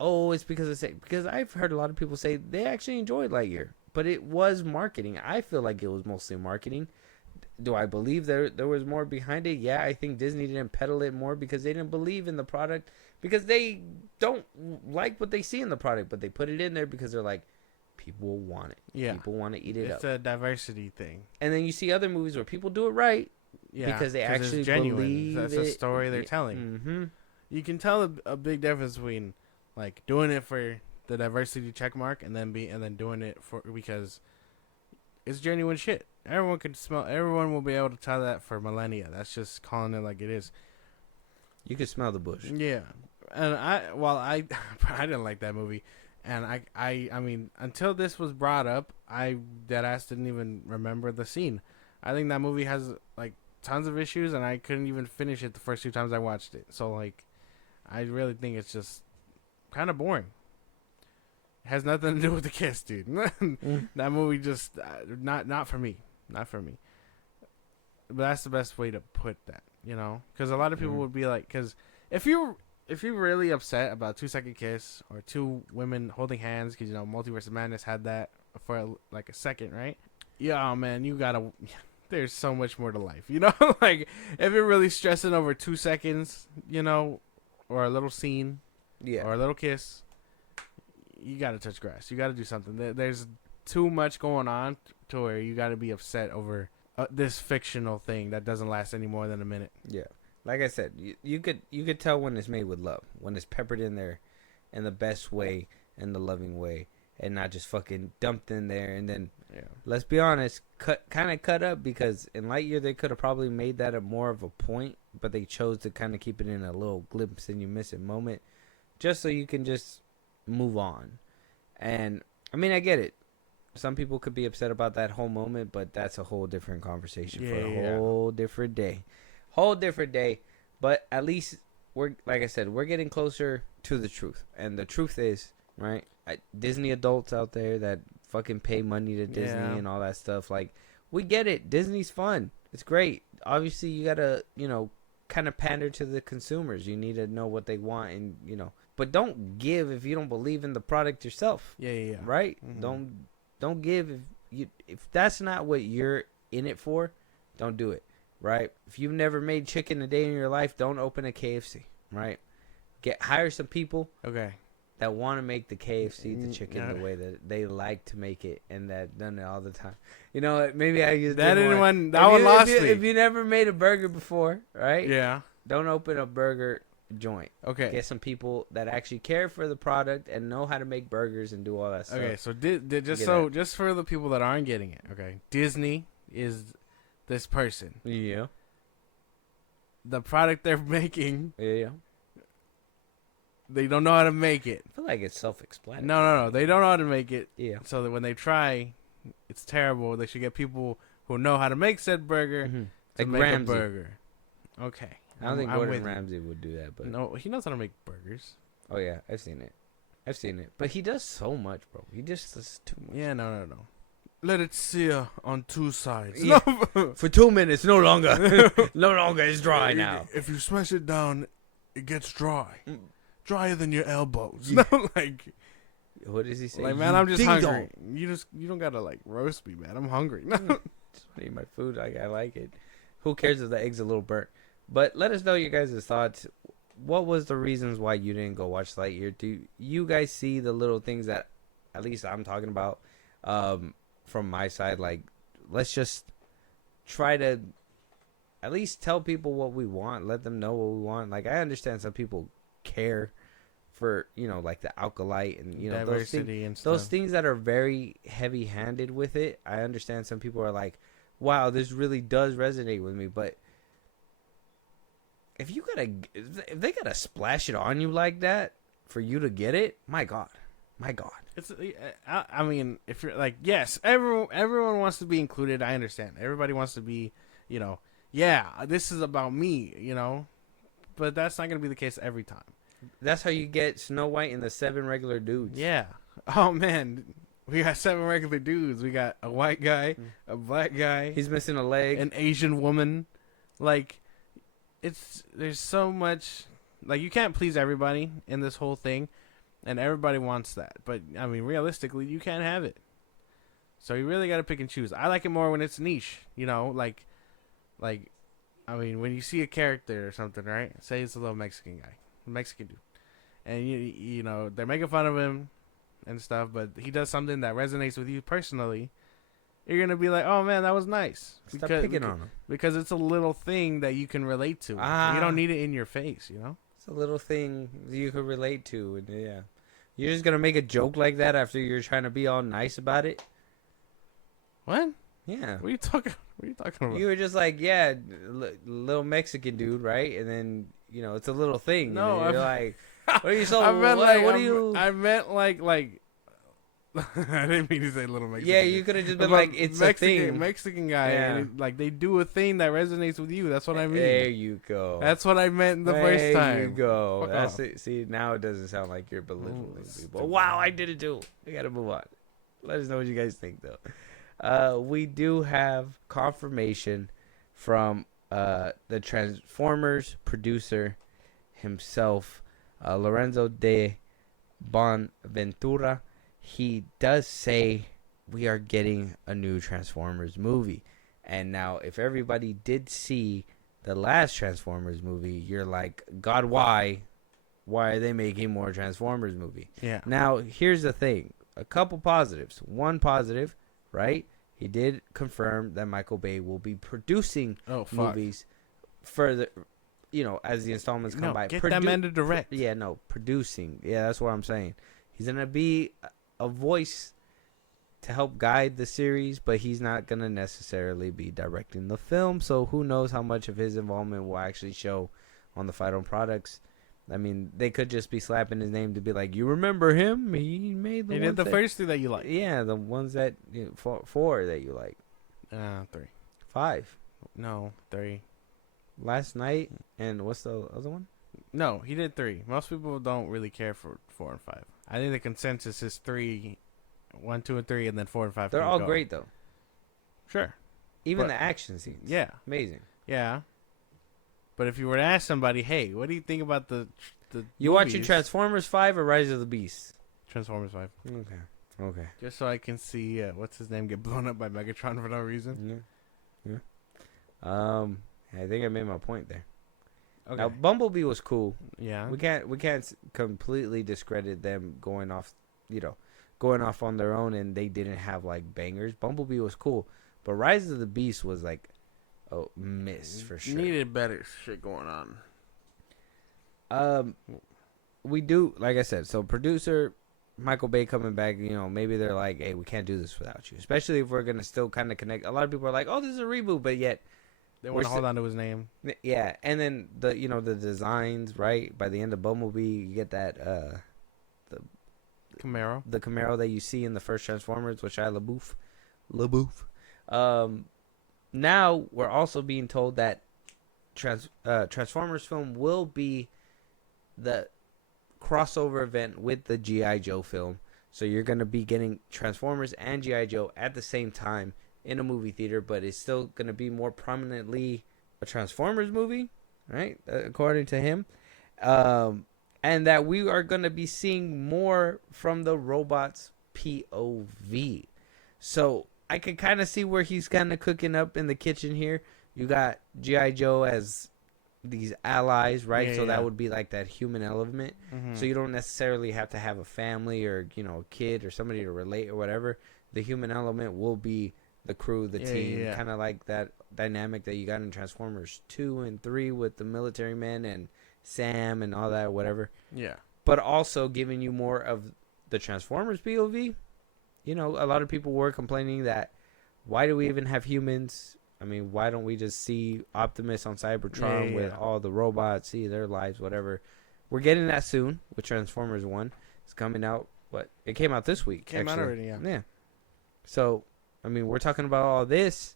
oh, it's because I've heard a lot of people say they actually enjoyed Lightyear, but it was marketing. I feel like it was mostly marketing. Do I believe there was more behind it? Yeah, I think Disney didn't peddle it more because they didn't believe in the product, because they don't like what they see in the product, but they put it in there because they're like, people want it. Yeah. People want to eat it up. It's a diversity thing. And then you see other movies where people do it right. Yeah, because they actually it's genuine. believe That's a story they're telling. Mm-hmm. You can tell a big difference between like doing it for the diversity check mark and then doing it for because it's genuine shit. Everyone will be able to tell that for millennia. That's just calling it like it is. You can smell the bush. Yeah. And I didn't like that movie. And I mean, until this was brought up, I deadass didn't even remember the scene. I think that movie has like tons of issues, and I couldn't even finish it the first 2 times I watched it. So like, I really think it's just kind of boring. It has nothing to do with the kiss, dude. That movie just not for me. Not for me. But that's the best way to put that, because a lot of people would be like, because if you're really upset about 2-second kiss or 2 women holding hands, because Multiverse of Madness had that for a second, right? Yeah, man, there's so much more to life, like if you're really stressing over 2 seconds, or a little scene, or a little kiss, you gotta touch grass. You gotta do something. There's too much going on to where you gotta be upset over this fictional thing that doesn't last any more than a minute. Yeah. Like I said, you could tell when it's made with love, when it's peppered in there in the best way, in the loving way, and not just fucking dumped in there. And then, let's be honest, cut up, because in Lightyear they could have probably made that a more of a point, but they chose to kind of keep it in a little glimpse and you miss it moment, just so you can just move on. And I mean, I get it. Some people could be upset about that whole moment, but that's a whole different conversation for a whole different day. Whole different day, but at least we're getting closer to the truth, and the truth is, right, Disney adults out there that fucking pay money to Disney and all that stuff, like, we get it. Disney's fun, it's great. Obviously you gotta kind of pander to the consumers. You need to know what they want, and but don't give if you don't believe in the product yourself. Right. Don't give if that's not what you're in it for. Don't do it. Right? If you've never made chicken a day in your life, don't open a KFC. Right? Hire some people. Okay. That want to make the KFC the chicken the way that they like to make it, and that done it all the time. Maybe I use that one. That one lost me. If you never made a burger before, right? Yeah. Don't open a burger joint. Okay. Get some people that actually care for the product and know how to make burgers and do all that stuff. Okay, so just for the people that aren't getting it, okay, Disney is this person. Yeah. The product they're making, Yeah. they don't know how to make it. I feel like it's self-explanatory. No, they don't know how to make it. Yeah. So that when they try, it's terrible. They should get people who know how to make said burger to Like make Ramsay. a burger. Okay. I don't think I'm Gordon with you. Ramsay would do that, but No, he knows how to make burgers. oh yeah, I've seen it. But he does so much, bro. He just does too much. Yeah, no. Let it sear on two sides. Yeah. For 2 minutes, no longer. No longer. It's dry now. If you smash it down, it gets dry. Mm. Drier than your elbows. Yeah. No, like, What does he say? man, You I'm just ding hungry. dong. You don't gotta like roast me, man. I'm hungry. No. Just eat my food. Like I like it. Who cares if the egg's a little burnt? But let us know your guys' thoughts. What was the reasons why you didn't go watch Lightyear? Do you guys see the little things that, at least I'm talking about, from my side? Like, let's just try to at least tell people what we want. Let them know what we want. Like, I understand some people care for, like the Alkalite and, Diversity and those stuff. things that are very heavy-handed with it. I understand some people are like, wow, this really does resonate with me. But if they gotta splash it on you like that for you to get it, my God. It's. I mean, if you're like, yes, everyone wants to be included. I understand. Everybody wants to be, yeah, this is about me, But that's not gonna be the case every time. That's how you get Snow White and the 7 regular dudes. Yeah. Oh man, we got 7 regular dudes. We got a white guy, a black guy. He's missing a leg. An Asian woman. Like, there's so much. Like, you can't please everybody in this whole thing, and everybody wants that. But I mean, realistically, you can't have it. So you really got to pick and choose. I like it more when it's niche. Like, I mean, when you see a character or something, right? Say it's a little Mexican guy, Mexican dude, and you know they're making fun of him and stuff, but he does something that resonates with you personally. You're gonna be like, "Oh man, that was nice." Stop picking on him because it's a little thing that you can relate to. You don't need it in your face, It's a little thing you could relate to, and yeah, you're just gonna make a joke like that after you're trying to be all nice about it. What? Yeah. What are you talking about? You were just like, yeah, little Mexican dude, right? And then it's a little thing. No, and you're like, what are you so? I meant what are you? I meant like. I didn't mean to say little Mexican. Yeah, you could have just been like, it's Mexican, a thing. Mexican guy, Yeah. and they do a thing that resonates with you. That's what I mean. There you go. That's what I meant the first time. There you go. Fuck That's off. it. See, now it doesn't sound like you're belittling stupid. people. Wow, I did it too. We gotta move on. Let us know what you guys think, though. We do have confirmation from the Transformers producer himself, Lorenzo de Bonventura. He does say we are getting a new Transformers movie. And now, if everybody did see the last Transformers movie, you're like, God, why? Why are they making more Transformers movie? Yeah. Now, here's the thing. A couple positives. One positive, right? He did confirm that Michael Bay will be producing movies further, as the installments come by. Get that man to direct. Yeah, no, producing. Yeah, that's what I'm saying. He's going to be a voice to help guide the series, but he's not going to necessarily be directing the film. So who knows how much of his involvement will actually show on the final products. I mean, they could just be slapping his name to be like, you remember him? He made the He did the first two that you like. Yeah, the ones that, four that you like. 3. 5. No, 3. Last Night, and what's the other one? No, he did 3. Most people don't really care for 4 and 5. I think the consensus is 3, 1, 2, and 3, and then 4 and 5. They're all great, though. Sure. Even the action scenes. Yeah. Amazing. Yeah. But if you were to ask somebody, hey, what do you think about the You movies? watching Transformers 5 or Rise of the Beast? Transformers 5. Okay. Just so I can see, what's his name, get blown up by Megatron for no reason. Yeah. I think I made my point there. Okay. Now, Bumblebee was cool. Yeah. We can't completely discredit them going off on their own, and they didn't have like bangers. Bumblebee was cool, but Rise of the Beast was like a miss for sure. Needed better shit going on. We do, like I said. So producer Michael Bay coming back. You know, maybe they're like, hey, we can't do this without you. Especially if we're gonna still kind of connect. A lot of people are like, oh, this is a reboot, but yet They want to hold on to his name. Yeah, and then the designs, right? By the end of Bumblebee, you get that Camaro. the Camaro that you see in the first Transformers, which I LaBouffe. Now we're also being told that Transformers film will be the crossover event with the G.I. Joe film. So you're going to be getting Transformers and G.I. Joe at the same time in a movie theater, but it's still going to be more prominently a Transformers movie, right? According to him. And that we are going to be seeing more from the robots' POV. So I can kind of see where he's kind of cooking up in the kitchen here. You got G.I. Joe as these allies, right? So that would be like that human element. Mm-hmm. So you don't necessarily have to have a family or, you know, a kid or somebody to relate or whatever. The human element will be the crew, the team, kind of like that dynamic that you got in Transformers 2 and 3 with the military men and Sam and all that, whatever. Yeah. But also giving you more of the Transformers POV. You know, a lot of people were complaining that why do we even have humans? I mean, why don't we just see Optimus on Cybertron with all the robots, see their lives, whatever. We're getting that soon with Transformers 1. It's coming out, it came out this week. Came out already, Yeah. So, I mean, we're talking about all this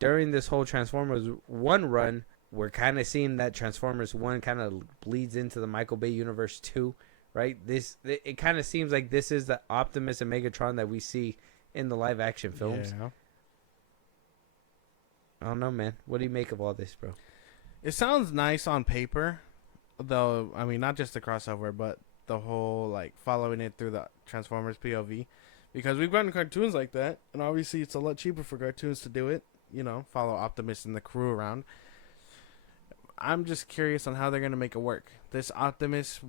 during this whole Transformers 1 run. We're kind of seeing that Transformers 1 kind of bleeds into the Michael Bay universe 2, right? It kind of seems like this is the Optimus and Megatron that we see in the live action films. Yeah. I don't know, man. What do you make of all this, bro? It sounds nice on paper, though. I mean, not just the crossover, but the whole, like, following it through the Transformers POV. Because we've gotten cartoons like that, and obviously it's a lot cheaper for cartoons to do it. You know, follow Optimus and the crew around. I'm just curious on how they're going to make it work. This Optimus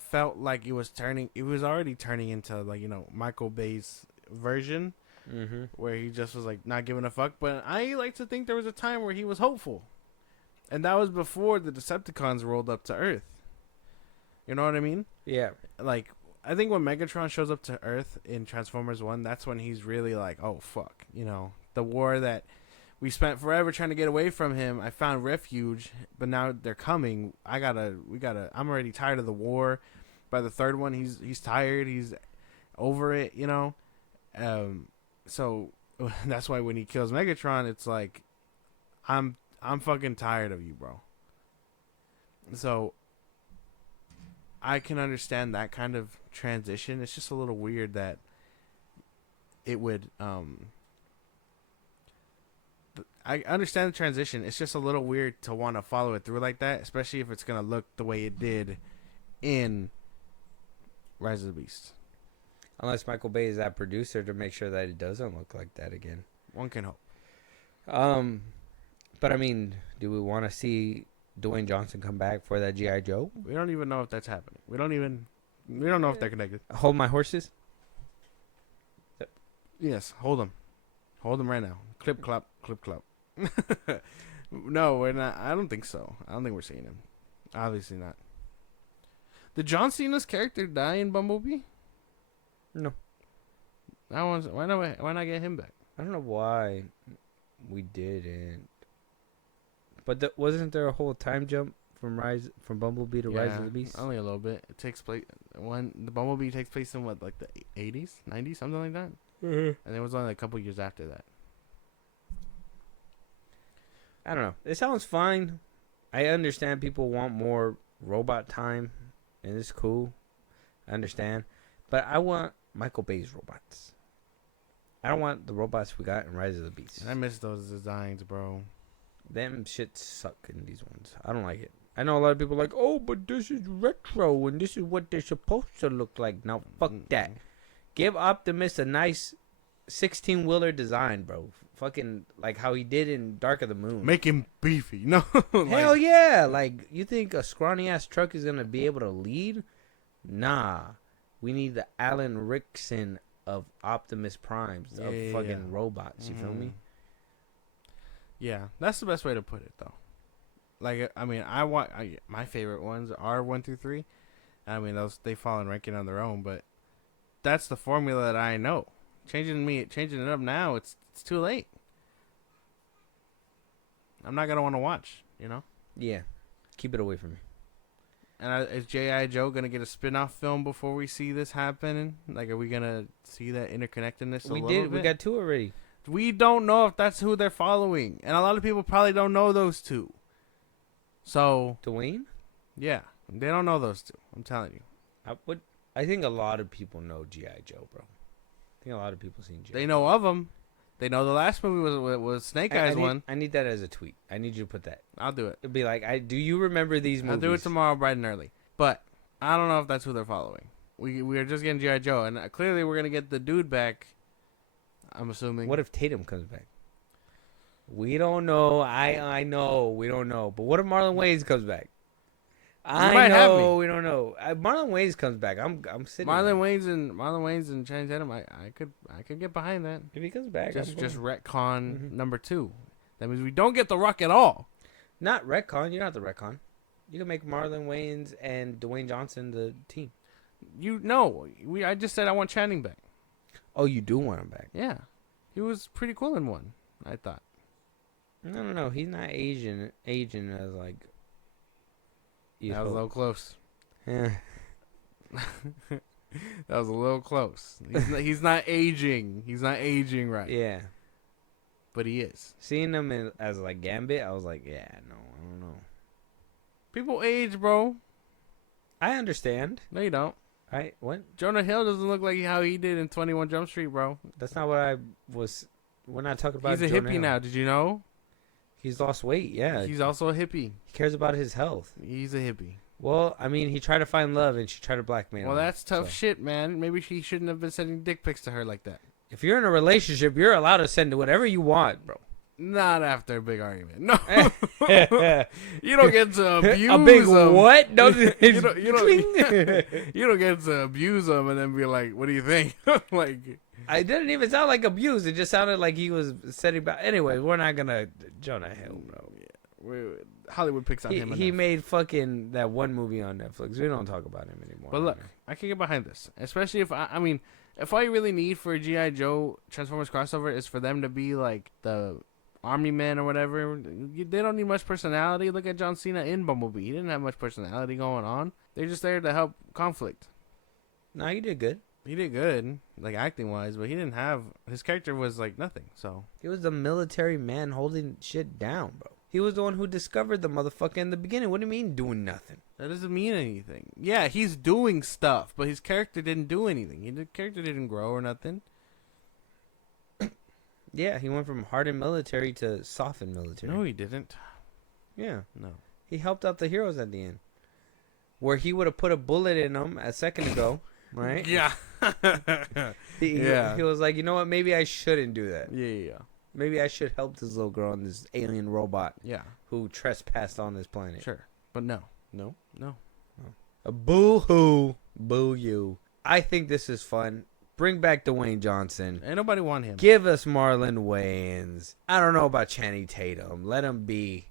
felt like it was already turning into, like, you know, Michael Bay's version. Mm-hmm. Where he just was like not giving a fuck, but I like to think there was a time where he was hopeful, and that was before the Decepticons rolled up to Earth. You know what I mean? Yeah. Like, I think when Megatron shows up to Earth in Transformers 1, that's when he's really like, oh fuck, you know, the war that we spent forever trying to get away from him. I found refuge, but now they're coming. I'm already tired of the war. By the third one, he's tired. He's over it. You know. So that's why when he kills Megatron, it's like, I'm fucking tired of you, bro. So I can understand that kind of transition. It's just a little weird that it would. I understand the transition. It's just a little weird to want to follow it through like that, especially if it's gonna look the way it did in Rise of the Beast. Unless Michael Bay is that producer to make sure that it doesn't look like that again. One can hope. But I mean, do we want to see Dwayne Johnson come back for that G.I. Joe? We don't even know if that's happening. We don't know if they're connected. Hold my horses? Yes, hold them. Hold them right now. Clip, clop, clip, clop. No, we're not. I don't think so. I don't think we're seeing him. Obviously not. Did John Cena's character die in Bumblebee? No. Why not get him back? I don't know why we didn't. But wasn't there a whole time jump from Bumblebee to Rise of the Beast? Only a little bit. It takes place when the Bumblebee takes place in what, like the 80s, 90s, something like that. Mm-hmm. And it was only a couple years after that. I don't know. It sounds fine. I understand people want more robot time, and it's cool. I understand. But I want Michael Bay's robots. I don't want the robots we got in Rise of the Beast. And I miss those designs, bro. Them shit suck in these ones. I don't like it. I know a lot of people are like, oh, but this is retro, and this is what they're supposed to look like. Now, fuck that. Give Optimus a nice 16-wheeler design, bro. Fucking like how he did in Dark of the Moon. Make him beefy. No. Hell yeah. Like, you think a scrawny-ass truck is going to be able to lead? Nah. We need the Alan Rickson of Optimus Primes, of fucking robots. You feel me? Yeah, that's the best way to put it, though. like I mean, my favorite ones are 1 through 3. I mean, they fall in ranking on their own, but that's the formula that I know. Changing it up now, it's too late. I'm not gonna want to watch, you know. Yeah, keep it away from me. And is J.I. Joe gonna get a spin-off film before we see this happen? Like, are we gonna see that interconnectedness? We did. We got 2 already. We don't know if that's who they're following, and a lot of people probably don't know those 2. So Dwayne? Yeah, they don't know those 2. I'm telling you. I think a lot of people know G.I. Joe, bro. I think a lot of people seen G.I. They know of them. They know the last movie was Snake Eyes one. I need that as a tweet. I need you to put that. I'll do it. It'd be like, do you remember these movies? I'll do it tomorrow, bright and early. But I don't know if that's who they're following. We are just getting G.I. Joe, and clearly we're gonna get the dude back. I'm assuming. What if Tatum comes back? We don't know. I know. We don't know. But what if Marlon Wayans comes back? I know. We don't know. Marlon Wayans comes back. I'm sitting. Marlon Wayans and Channing Tatum. I could get behind that. If he comes back, just retcon number 2. That means we don't get The Rock at all. Not retcon. You don't have to retcon. You can make Marlon Wayans and Dwayne Johnson the team. I just said I want Channing back. Oh, you do want him back? Yeah, he was pretty cool in 1. I thought. No. He's not Asian as like. That was a little close. Yeah. That was a little close. He's not aging. He's not aging right. Yeah. But he is. Seeing him as like Gambit, I was like, yeah, no, I don't know. People age, bro. I understand. No, you don't. What? Jonah Hill doesn't look like how he did in 21 Jump Street, bro. That's not what I was. We're not talking about. He's a Jonah hippie Hill. now. Did you know? He's lost weight. Yeah. He's also a hippie. He cares about his health. He's a hippie. Well, I mean, he tried to find love and she tried to blackmail him. Well, that's tough shit, man. Maybe she shouldn't have been sending dick pics to her like that. If you're in a relationship, you're allowed to send whatever you want, bro. Not after a big argument. No. You don't get to abuse a big them. What? No, you don't get to abuse them and then be like, what do you think? Like, I didn't even sound like abuse. It just sounded like he was setting back. Anyway, we're not gonna Jonah Hill, bro. Yeah. Hollywood picks on him. He made fucking that one movie on Netflix. We don't talk about him anymore. But look, I can get behind this, especially if if all you really need for a G.I. Joe Transformers crossover is for them to be like the Army Men or whatever. They don't need much personality. Look at John Cena in Bumblebee. He didn't have much personality going on. They're just there to help conflict. No, he did good. He did good, like acting wise, but he didn't have his character was like nothing. So he was the military man holding shit down, bro. He was the one who discovered the motherfucker in the beginning. What do you mean doing nothing? That doesn't mean anything. Yeah, he's doing stuff, but his character didn't do anything. The character didn't grow or nothing. Yeah, he went from hardened military to softened military. No, he didn't. Yeah. No. He helped out the heroes at the end. Where he would have put a bullet in them a second ago, right? Yeah. He was like, you know what? Maybe I shouldn't do that. Yeah. Maybe I should help this little girl and this alien robot. Yeah. Who trespassed on this planet. Sure. But no. No? No. A boo-hoo. Boo you. I think this is fun. Bring back Dwayne Johnson. Ain't nobody want him. Give us Marlon Wayans. I don't know about Channing Tatum. Let him be.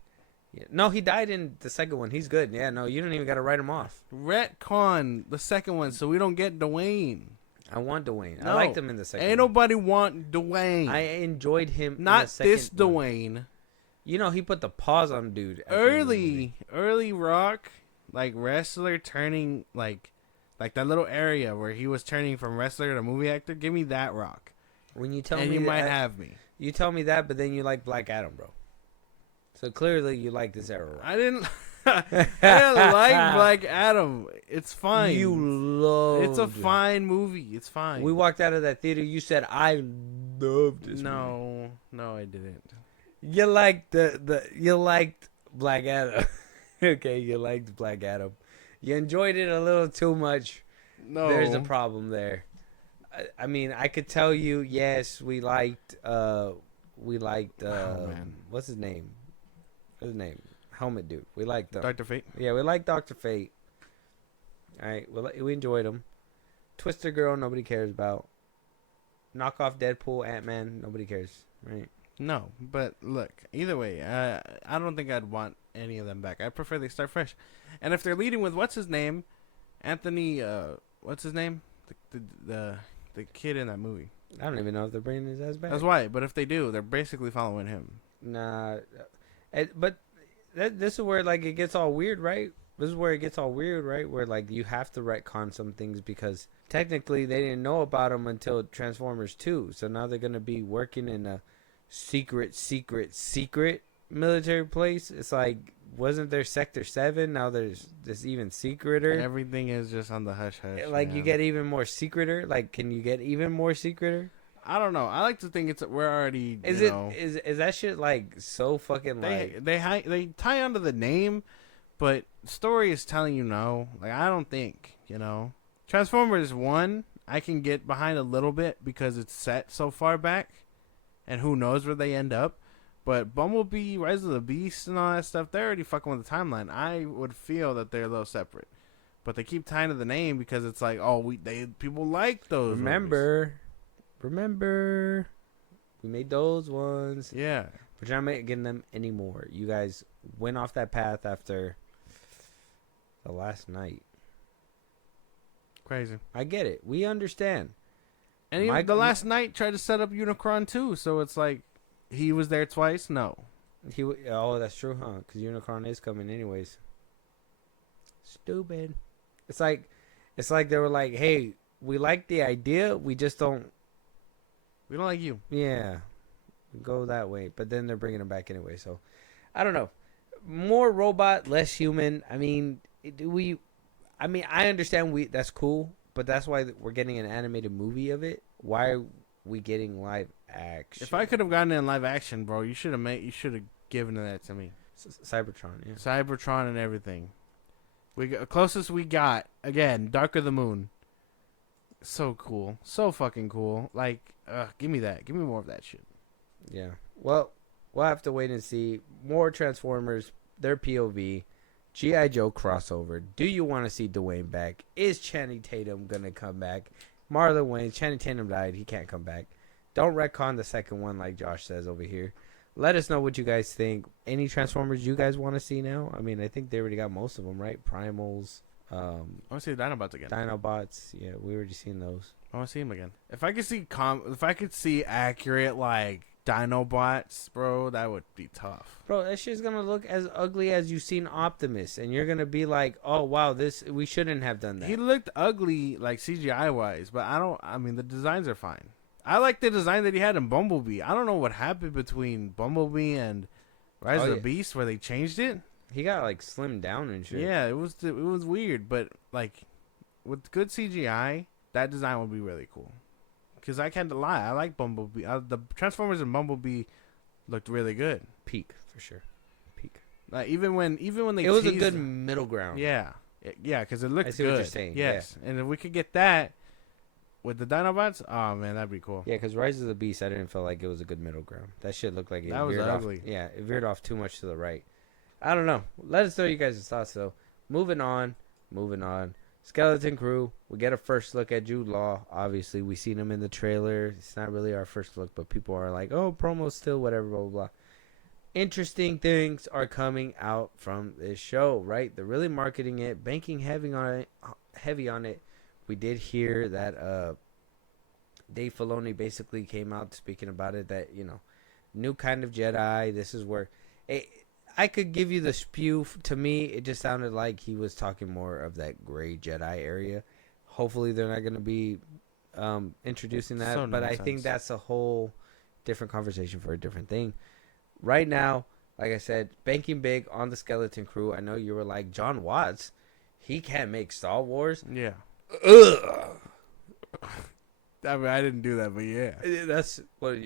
Yeah. No, he died in the second one. He's good. Yeah, no, you don't even got to write him off. Retcon the second one so we don't get Dwayne. I want Dwayne. No. I liked him in the second Ain't one. nobody want Dwayne. I enjoyed him Not in the second this Dwayne. One. You know, he put the pause on dude. Early Rock, like wrestler turning, like that little area where he was turning from wrestler to movie actor. Give me that Rock. When you tell and me you that, might have me. You tell me that, but then you like Black Adam, bro. So clearly you like this era. Rock. I didn't like Black Adam. It's fine. You loved It's a fine movie. It's fine. We walked out of that theater. You said, I loved this movie. No, I didn't. You liked you liked Black Adam. Okay, you liked Black Adam. You enjoyed it a little too much. No. There's a problem there. I mean, I could tell you, yes, we liked oh, man. What's his name? Helmet dude. We liked Dr. Fate. Yeah, we liked Dr. Fate. All right, we enjoyed him. Twister Girl, nobody cares about. Knockoff Deadpool, Ant-Man, nobody cares, right? No, but look, either way, I don't think I'd want any of them back. I prefer they start fresh. And if they're leading with what's his name, Anthony, what's his name, the kid in that movie. I don't even know if they're bringing his ass back. That's why. But if they do, they're basically following him. Nah, but this is where like it gets all weird, right? This is where it gets all weird, right? Where like you have to retcon some things because technically they didn't know about them until Transformers 2. So now they're gonna be working in a secret military place. It's like, wasn't there Sector 7? Now there's this even secreter. Everything is just on the hush hush. Like man. you get even more secreter. Like, can you get even more secreter? I don't know. I like to think we're already. Is that shit like so fucking like they tie onto the name, but story is telling you no. Like I don't think Transformers 1 I can get behind a little bit because it's set so far back, and who knows where they end up. But Bumblebee, Rise of the Beast, and all that stuff, they're already fucking with the timeline. I would feel that they're a little separate, but they keep tying to the name because it's like, people like those. Remember, we made those ones. Yeah, but you're not getting them anymore. You guys went off that path after the last night. Crazy. I get it. We understand. And even the last night tried to set up Unicron too, so it's like he was there twice. No, that's true, huh? Because Unicron is coming anyways. Stupid. It's like they were like, hey, we like the idea, we just don't. We don't like you. Yeah, go that way. But then they're bringing him back anyway. So, I don't know. More robot, less human. I mean, I understand that's cool, but that's why we're getting an animated movie of it. Why are we getting live action? If I could have gotten it in live action, bro, you should have given that to me. Cybertron, yeah. Cybertron and everything. Closest we got, again, Dark of the Moon. So cool. So fucking cool. Like, give me that. Give me more of that shit. Yeah. Well, we'll have to wait and see. More Transformers, their POV, G.I. Joe crossover. Do you want to see Dwayne back? Is Channing Tatum going to come back? Marlon Wayans. Channing Tatum died. He can't come back. Don't retcon the second one like Josh says over here. Let us know what you guys think. Any Transformers you guys want to see now? I mean, I think they already got most of them, right? Primals. I want to see the Dinobots again. Dinobots, yeah, we already seen those. I want to see them again. If I could see accurate like Dinobots, bro, that would be tough. Bro, that shit's gonna look as ugly as you've seen Optimus, and you're gonna be like, oh wow, we shouldn't have done that. He looked ugly like CGI wise, but I mean the designs are fine. I like the design that he had in Bumblebee. I don't know what happened between Bumblebee and Rise of the Beast where they changed it. He got like slimmed down and shit. Yeah, it was weird, but like with good CGI, that design would be really cool. Cause I can't lie, I like Bumblebee. The Transformers and Bumblebee looked really good. Peak for sure. Peak. Like even when they it was a good middle ground. Yeah, because it looked I see good. What you're saying. Yes, yeah. And if we could get that with the Dinobots, oh man, that'd be cool. Yeah, because Rise of the Beast, I didn't feel like it was a good middle ground. That shit looked like it that was veered ugly. Off. Yeah, it veered off too much to the right. I don't know. Let us know you guys' thoughts though. Moving on. Skeleton Crew. We get a first look at Jude Law. Obviously, we seen him in the trailer. It's not really our first look, but people are like, "Oh, promo still, whatever, blah blah blah." Interesting things are coming out from this show, right? They're really marketing it, banking heavy on it. We did hear that Dave Filoni basically came out speaking about it. That new kind of Jedi. This is where I could give you the spew. To me, it just sounded like he was talking more of that gray Jedi area. Hopefully, they're not going to be introducing that. So but I think that's a whole different conversation for a different thing. Right now, like I said, banking big on the Skeleton Crew. I know you were like, John Watts, he can't make Star Wars. Yeah. Ugh. I mean, I didn't do that, but yeah. That's what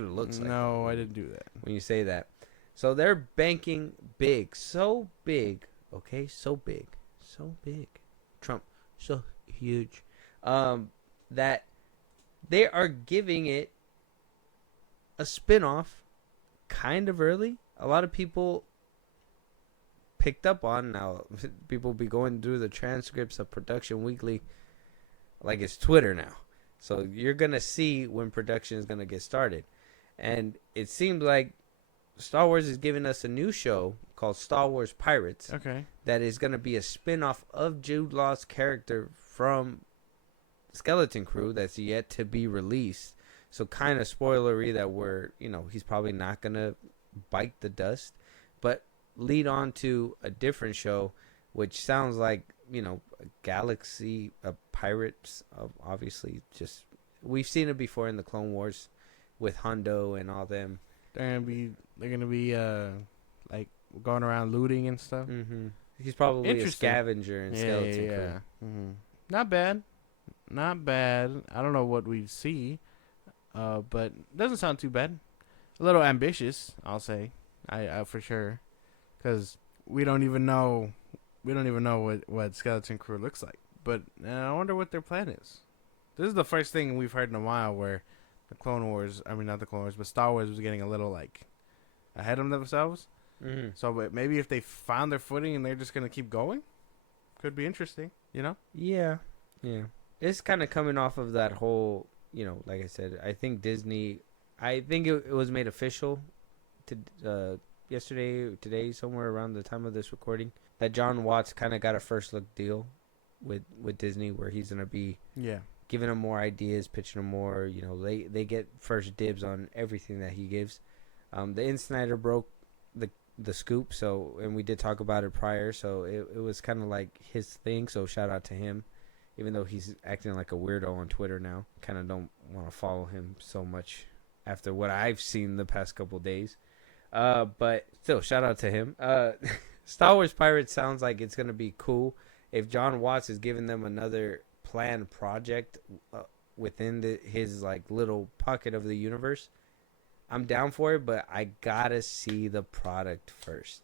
it looks like. No, I didn't do that. When you say that. So they're banking big. So big. Okay? So big. Trump. So huge. That they are giving it a spin-off kind of early. A lot of people picked up on now. People be going through the transcripts of Production Weekly like it's Twitter now. So you're going to see when production is going to get started. And it seems like Star Wars is giving us a new show called Star Wars Pirates. Okay. That is going to be a spin-off of Jude Law's character from Skeleton Crew that's yet to be released. So kind of spoilery that he's probably not going to bite the dust, but lead on to a different show, which sounds like, a galaxy of pirates. Obviously, just we've seen it before in the Clone Wars with Hondo and all them. They're gonna be like going around looting and stuff. Mm-hmm. He's probably a scavenger in Skeleton Crew. Yeah. Mm-hmm. Not bad. I don't know what we see, but doesn't sound too bad. A little ambitious, I'll say. I for sure, because we don't even know what Skeleton Crew looks like. But I wonder what their plan is. This is the first thing we've heard in a while where the Clone Wars, not the Clone Wars, but Star Wars was getting a little like ahead of themselves. Mm-hmm. So but maybe if they found their footing and they're just gonna keep going, could be interesting. Yeah. It's kind of coming off of that whole, like I said, I think Disney. I think it was made official to yesterday, or today, somewhere around the time of this recording, that John Watts kind of got a first look deal with Disney, where he's gonna be giving them more ideas, pitching them more. They get first dibs on everything that he gives. The Insider broke the scoop, and we did talk about it prior, so it was kind of like his thing. So shout out to him, even though he's acting like a weirdo on Twitter now. Kind of don't want to follow him so much after what I've seen the past couple days. But still, shout out to him. Star Wars Pirates sounds like it's gonna be cool. If John Watts is giving them another planned project within his like little pocket of the universe, I'm down for it. But I gotta see the product first.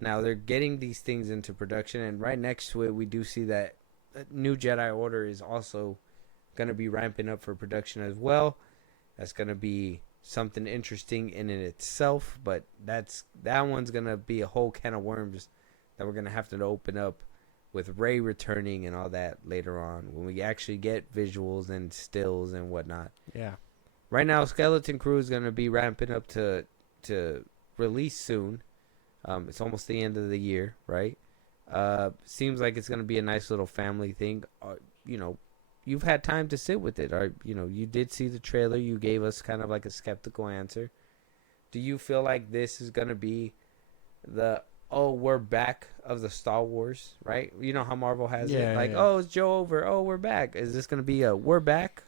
Now they're getting these things into production, and right next to it, we do see that New Jedi Order is also gonna be ramping up for production as well. That's gonna be something interesting in itself, but that one's gonna be a whole can of worms that we're gonna have to open up with Rey returning and all that later on when we actually get visuals and stills and whatnot. Yeah. Right now, Skeleton Crew is gonna be ramping up to release soon. It's almost the end of the year, right? Seems like it's gonna be a nice little family thing. You've had time to sit with it. Or, you did see the trailer. You gave us kind of like a skeptical answer. Do you feel like this is going to be the, we're back of the Star Wars, right? You know how Marvel has it? Like, it's Joe over. Oh, we're back. Is this going to be a we're back?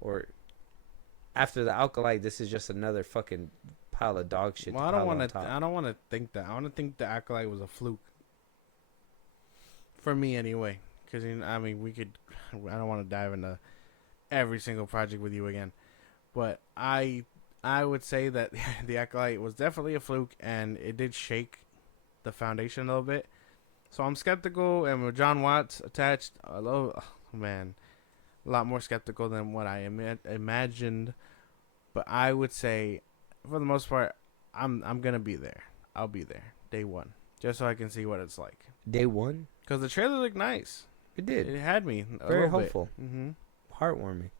Or after the Acolyte, this is just another fucking pile of dog shit? Well, I don't want to think that. I want to think the Acolyte was a fluke. For me, anyway. Because, I don't want to dive into every single project with you again. But I would say that the Acolyte was definitely a fluke, and it did shake the foundation a little bit. So I'm skeptical, and with John Watts attached, a lot more skeptical than what I imagined. But I would say, for the most part, I'm going to be there. I'll be there, day one, just so I can see what it's like. Day one? Because the trailer looked nice. It did. It had me very hopeful. Mm-hmm. Heartwarming.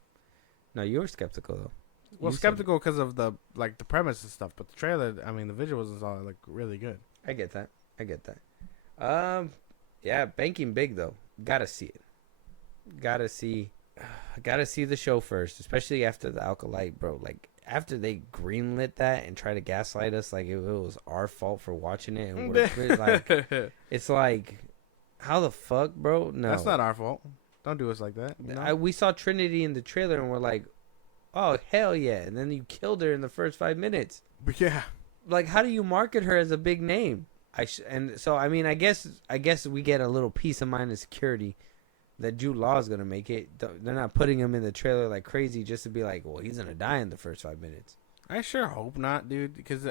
No, you were skeptical though. Well, skeptical because of the premise and stuff, but the trailer, the visuals and all look really good. I get that. Yeah, banking big though. Gotta see it. Gotta see the show first, especially after the Acolyte, bro. Like after they greenlit that and try to gaslight us, like it was our fault for watching it, and we're like, it's like. How the fuck, bro? No. That's not our fault. Don't do us like that. No. We saw Trinity in the trailer and we're like, oh, hell yeah. And then you killed her in the first 5 minutes. But yeah. Like, how do you market her as a big name? I guess we get a little peace of mind and security that Jude Law is going to make it. They're not putting him in the trailer like crazy just to be like, well, he's going to die in the first 5 minutes. I sure hope not, dude. Because,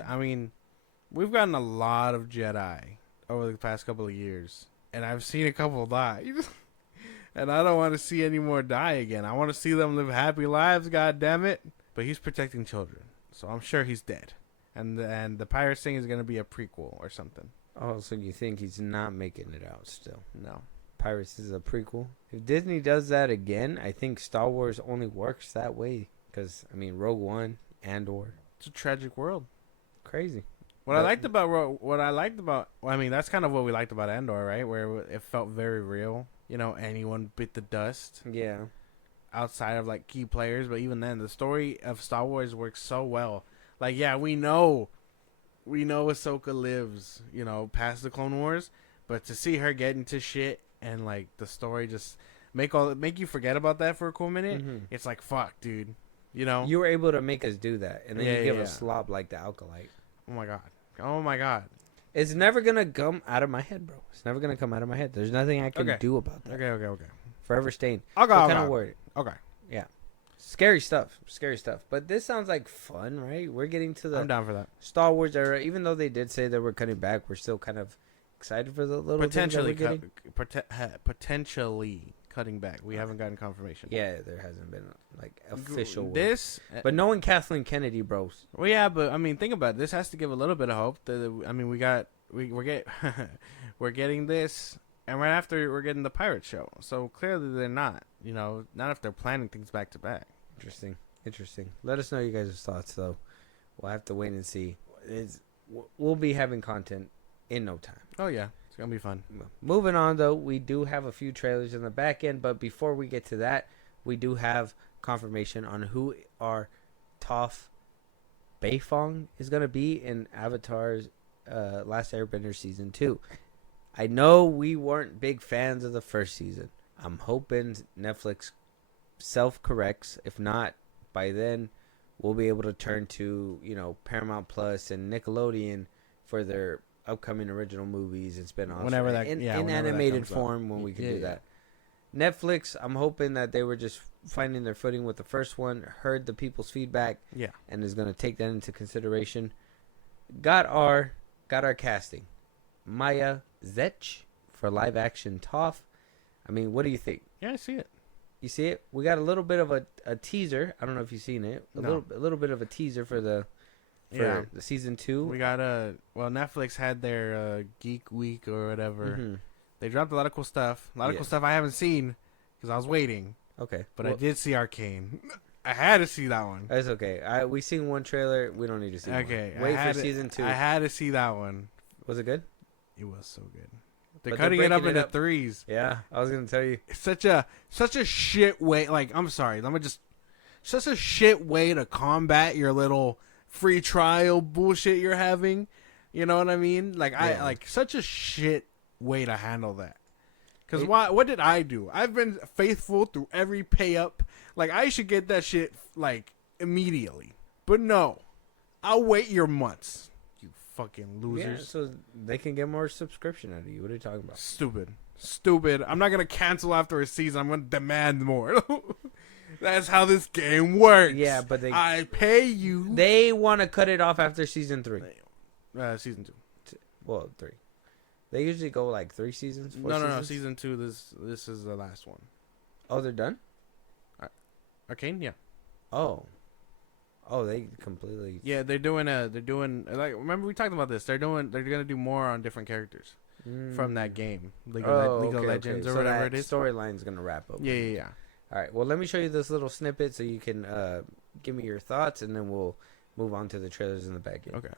we've gotten a lot of Jedi over the past couple of years. And I've seen a couple die. And I don't want to see any more die again. I want to see them live happy lives, god damn it. But he's protecting children. So I'm sure he's dead. And the Pirates thing is going to be a prequel or something. Oh, so you think he's not making it out still? No. Pirates is a prequel? If Disney does that again, I think Star Wars only works that way. Because, Rogue One, Andor. It's a tragic world. Crazy. What I liked about, well, I mean, that's kind of what we liked about Andor, right? Where it felt very real. You know, anyone bit the dust. Yeah. Outside of like key players, but even then, the story of Star Wars works so well. Like, yeah, we know Ahsoka lives, you know, past the Clone Wars, but to see her get into shit and like the story just make you forget about that for a cool minute, it's like, fuck, dude, you know. You were able to make us do that, and then you give a slob like the Alkalite. Oh my god. It's never gonna come out of my head, bro. It's never gonna come out of my head. There's nothing I can do about that. Okay. Forever stained. I'll go. Kind of worried. Okay. Yeah. Scary stuff. But this sounds like fun, right? We're getting to the I'm down for that. Star Wars era. Even though they did say they were cutting back, we're still kind of excited for the little potentially cutting back. We haven't gotten confirmation. Yeah, there hasn't been like official word. This, but knowing Kathleen Kennedy, bros. Well, yeah, but I mean, think about it. This has to give a little bit of hope. I mean, we're getting this, and right after we're getting the pirate show. So clearly they're not. You know, not if they're planning things back to back. Interesting. Let us know you guys' thoughts, though. We'll have to wait and see. We'll be having content in no time. Oh yeah, it's gonna be fun. Moving on, though, we do have a few trailers in the back end, but before we get to that, we do have confirmation on who our Toph Beifong is gonna be in Avatar's Last Airbender season 2. I know we weren't big fans of the first season. I'm hoping Netflix self-corrects. If not, by then we'll be able to turn to, you know, Paramount Plus and Nickelodeon for their upcoming original movies and spin-offs. Whenever that, in whenever animated that form when we can do that. Netflix, I'm hoping that they were just finding their footing with the first one, heard the people's feedback, and is going to take that into consideration. Got our casting. Maya Zech for live action Toph. I mean, what do you think? Yeah, I see it. You see it? We got a little bit of a teaser. I don't know if you've seen it. A little bit of a teaser for the season 2. We got Netflix had their Geek Week or whatever. They dropped a lot of cool stuff. A lot of cool stuff I haven't seen because I was waiting. Okay. But I did see Arcane. I had to see that one. That's okay. We seen one trailer. We don't need to see okay, one. Wait for season 2. I had to see that one. Was it good? It was so good. They're cutting it up into threes. Yeah, I was gonna tell you. It's such a shit way. Like, I'm sorry. Such a shit way to combat your little free trial bullshit you're having. You know what I mean? Like, I like such a shit way to handle that. Because what did I do? I've been faithful through every pay up. Like, I should get that shit like immediately. But no, I'll wait your months. Fucking losers. Yeah, so they can get more subscription out of you. What are you talking about? Stupid. I'm not gonna cancel after a season. I'm gonna demand more. That's how this game works. Yeah, but I pay you. They want to cut it off after season 3. Season 2. Well, 3. They usually go like 3 seasons. 4 seasons? No. Season 2. This is the last one. Oh, they're done. Arcane, yeah. Oh, they completely. Yeah, they're doing like, remember we talked about this. They're gonna do more on different characters from that game, League of Legends or whatever it is. Storyline's gonna wrap up. Yeah. All right. Well, let me show you this little snippet so you can give me your thoughts, and then we'll move on to the trailers in the back end. Okay.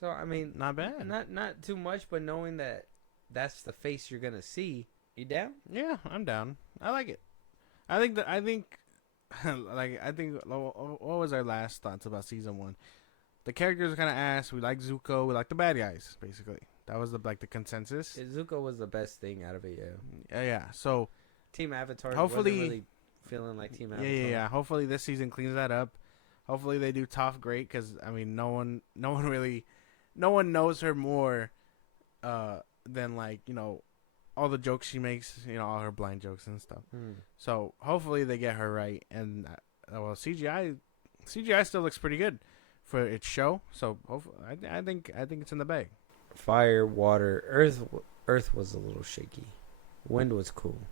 So I mean, not bad. Not too much, but knowing that that's the face you're gonna see, you down? Yeah, I'm down. I like it. I think what was our last thoughts about season 1? The characters are kind of ass. We like Zuko. We like the bad guys. Basically, that was the consensus. Zuko was the best thing out of it. Yeah. So Team Avatar. Hopefully, wasn't really feeling like Team Avatar. Yeah. Hopefully this season cleans that up. Hopefully they do Toph great because I mean no one knows her more than, like, you know, all the jokes she makes, you know, all her blind jokes and stuff. So hopefully they get her right. And CGI still looks pretty good for its show. So hopefully, I think it's in the bag. Fire, water, earth was a little shaky. Wind was cool.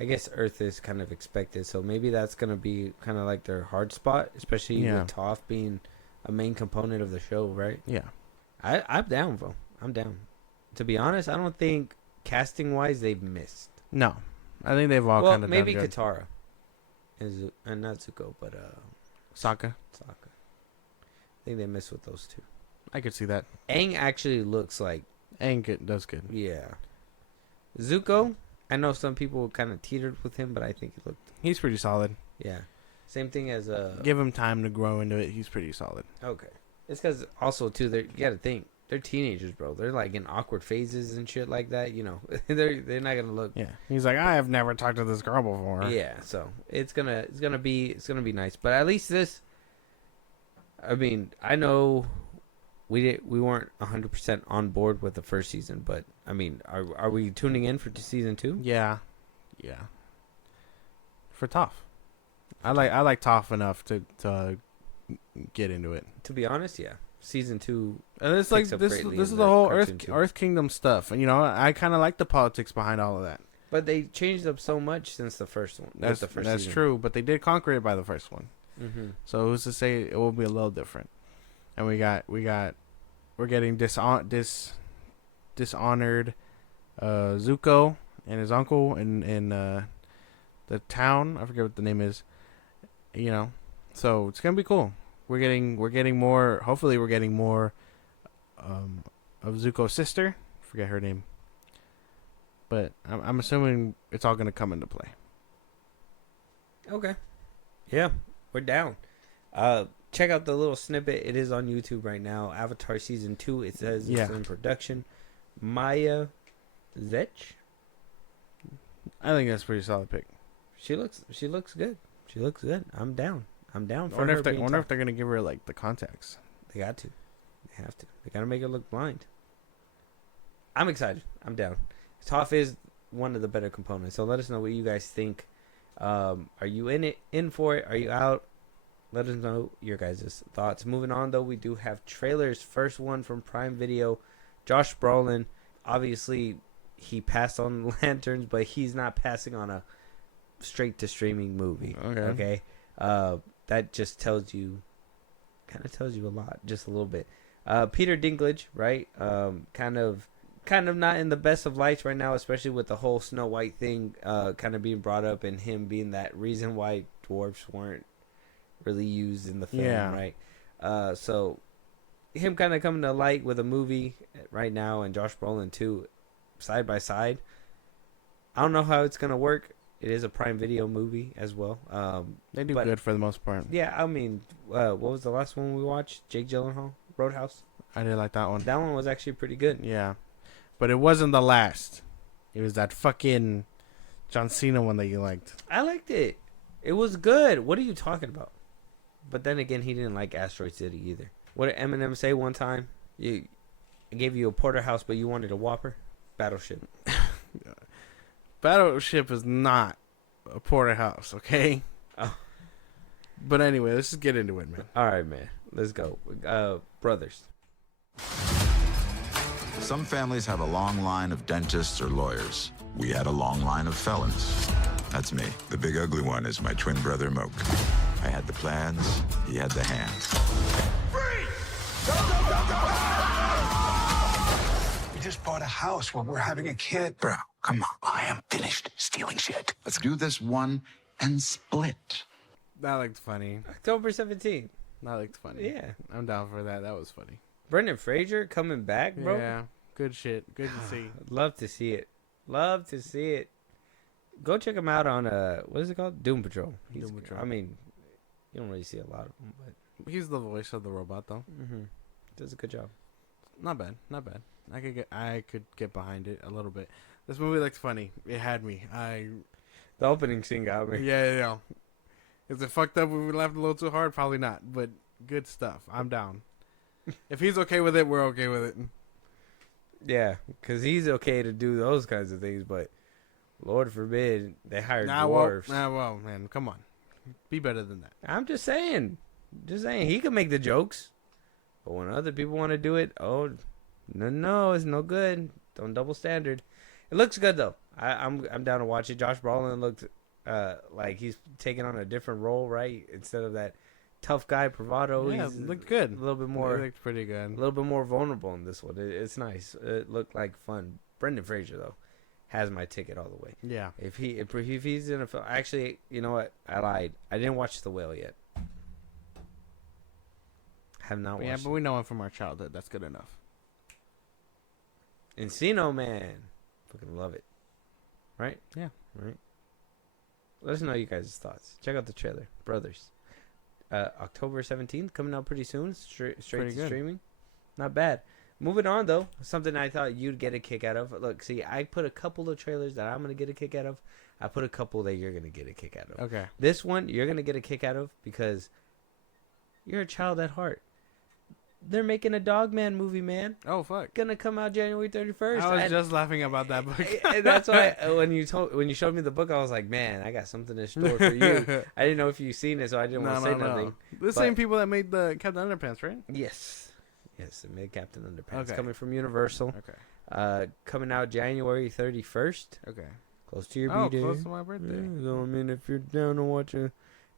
I guess Earth is kind of expected, so maybe that's gonna be kind of like their hard spot, especially with Toph being a main component of the show, right? Yeah. I'm down, bro. I'm down. To be honest, I don't think casting wise they've missed. No, I think they've all kind of maybe done good. Katara, and not Zuko, but Sokka. I think they missed with those two. I could see that. Aang actually looks like Aang does good. Yeah. Zuko, I know some people kind of teetered with him, but I think he looked. He's pretty solid. Yeah. Same thing as Give him time to grow into it. He's pretty solid. Okay. It's because also too, you got to think they're teenagers, bro. They're like in awkward phases and shit like that. You know, they're not gonna look. Yeah. He's like, I have never talked to this girl before. Yeah. So it's gonna be nice. But at least this. I mean, I know we weren't 100% on board with the first season, but I mean, are we tuning in for season 2? Yeah. For Toph, I like Toph enough to get into it. To be honest, yeah, season 2. And it's like this is the whole Earth Kingdom stuff, and you know I kind of like the politics behind all of that. But they changed up so much since the first one. That's true, but they did conquer it by the first one. Mm-hmm. So who's to say it will be a little different? And we're getting dishonored Zuko and his uncle in the town. I forget what the name is. You know, so it's gonna be cool. We're getting more. Hopefully, we're getting more of Zuko's sister. Forget her name. But I'm assuming it's all gonna come into play. Okay. Yeah. We're down. Check out the little snippet. It is on YouTube right now. Avatar Season 2. It says it's in production. Maya Zech. I think that's a pretty solid pick. She looks good. She looks good. I'm down. I'm down for wonder her. Wonder if they're gonna give her like the contacts. They got to. They have to. They gotta make her look blind. I'm excited. I'm down. Toph is one of the better components. So let us know what you guys think. Are you in for it? Are you out? Let us know your guys' thoughts. Moving on, though, we do have trailers. First one from Prime Video. Josh Brolin. Obviously, he passed on Lanterns, but he's not passing on a straight-to-streaming movie. Okay? That just tells you a lot, just a little bit. Peter Dinklage, right? Kind of not in the best of lights right now, especially with the whole Snow White thing kind of being brought up and him being that reason why dwarves weren't really used in the film, right? So him kind of coming to light with a movie right now and Josh Brolin too, side by side. I don't know how it's going to work. It is a Prime Video movie as well. They do good for the most part. Yeah, I mean, what was the last one we watched? Jake Gyllenhaal, Roadhouse? I did like that one. That one was actually pretty good. Yeah. But it wasn't the last. It was that fucking John Cena one that you liked. I liked it. It was good. What are you talking about? But then again, he didn't like Asteroid City either. What did Eminem say one time? I gave you a porterhouse, but you wanted a Whopper? Battleship. Battleship is not a porterhouse, okay? Oh. But anyway, let's just get into it, man. All right, man. Let's go. Brothers. Some families have a long line of dentists or lawyers. We had a long line of felons. That's me. The big ugly one is my twin brother, Moke. I had the plans, he had the hands. Freeze! Go, go, go, go! We just bought a house where we're having a kid. Bro, come on. I am finished stealing shit. Let's do this one and split. That looked funny. October 17th. That looked funny. Yeah. I'm down for that. That was funny. Brendan Fraser coming back, bro. Yeah. Good shit. Good to see. Love to see it. Love to see it. Go check him out on what is it called? Doom Patrol. Doom Patrol. I mean, you don't really see a lot of them, but he's the voice of the robot, though. Mm-hmm. Does a good job. Not bad. Not bad. I could get behind it a little bit. This movie looks funny. It had me. The opening scene got me. Yeah. Is it fucked up? We laughed a little too hard? Probably not. But good stuff. I'm down. If he's okay with it, we're okay with it. Yeah, because he's okay to do those kinds of things, but Lord forbid they hired dwarves. Well, man, come on. Be better than that. I'm just saying. He can make the jokes. But when other people want to do it, no, it's no good. Don't double standard. It looks good though. I'm down to watch it. Josh Brolin looked like he's taking on a different role, right? Instead of that tough guy bravado. Yeah, He's it looked good. A little bit more. It looked pretty good. A little bit more vulnerable in this one. It's nice. It looked like fun. Brendan Fraser though has my ticket all the way. Yeah. If he's in a film, actually, you know what? I lied. I didn't watch The Whale yet. Have not watched. Yeah, but we know him from our childhood. That's good enough. Encino Man, fucking love it. Right? Yeah. Right. Let us know you guys' thoughts. Check out the trailer, Brothers. October 17th, coming out pretty soon. Straight to good. streaming. Not bad. Moving on though, something I thought you'd get a kick out of. Look, see, I put a couple of trailers that I'm gonna get a kick out of. I put a couple that you're gonna get a kick out of. Okay. This one you're gonna get a kick out of because you're a child at heart. They're making a Dogman movie, man. Oh fuck! Gonna come out January 31st. I was just laughing about that book. And that's why when you showed me the book, I was like, man, I got something in store for you. I didn't know if you've seen it, so I didn't want to say nothing. The same people that made the Captain Underpants, right? Yes, it made Captain Underpants. Okay. Coming from Universal. Okay. Coming out January 31st. Okay. Close to your B-Day. B-Day. Close to my birthday. So, I mean, if you're down to watch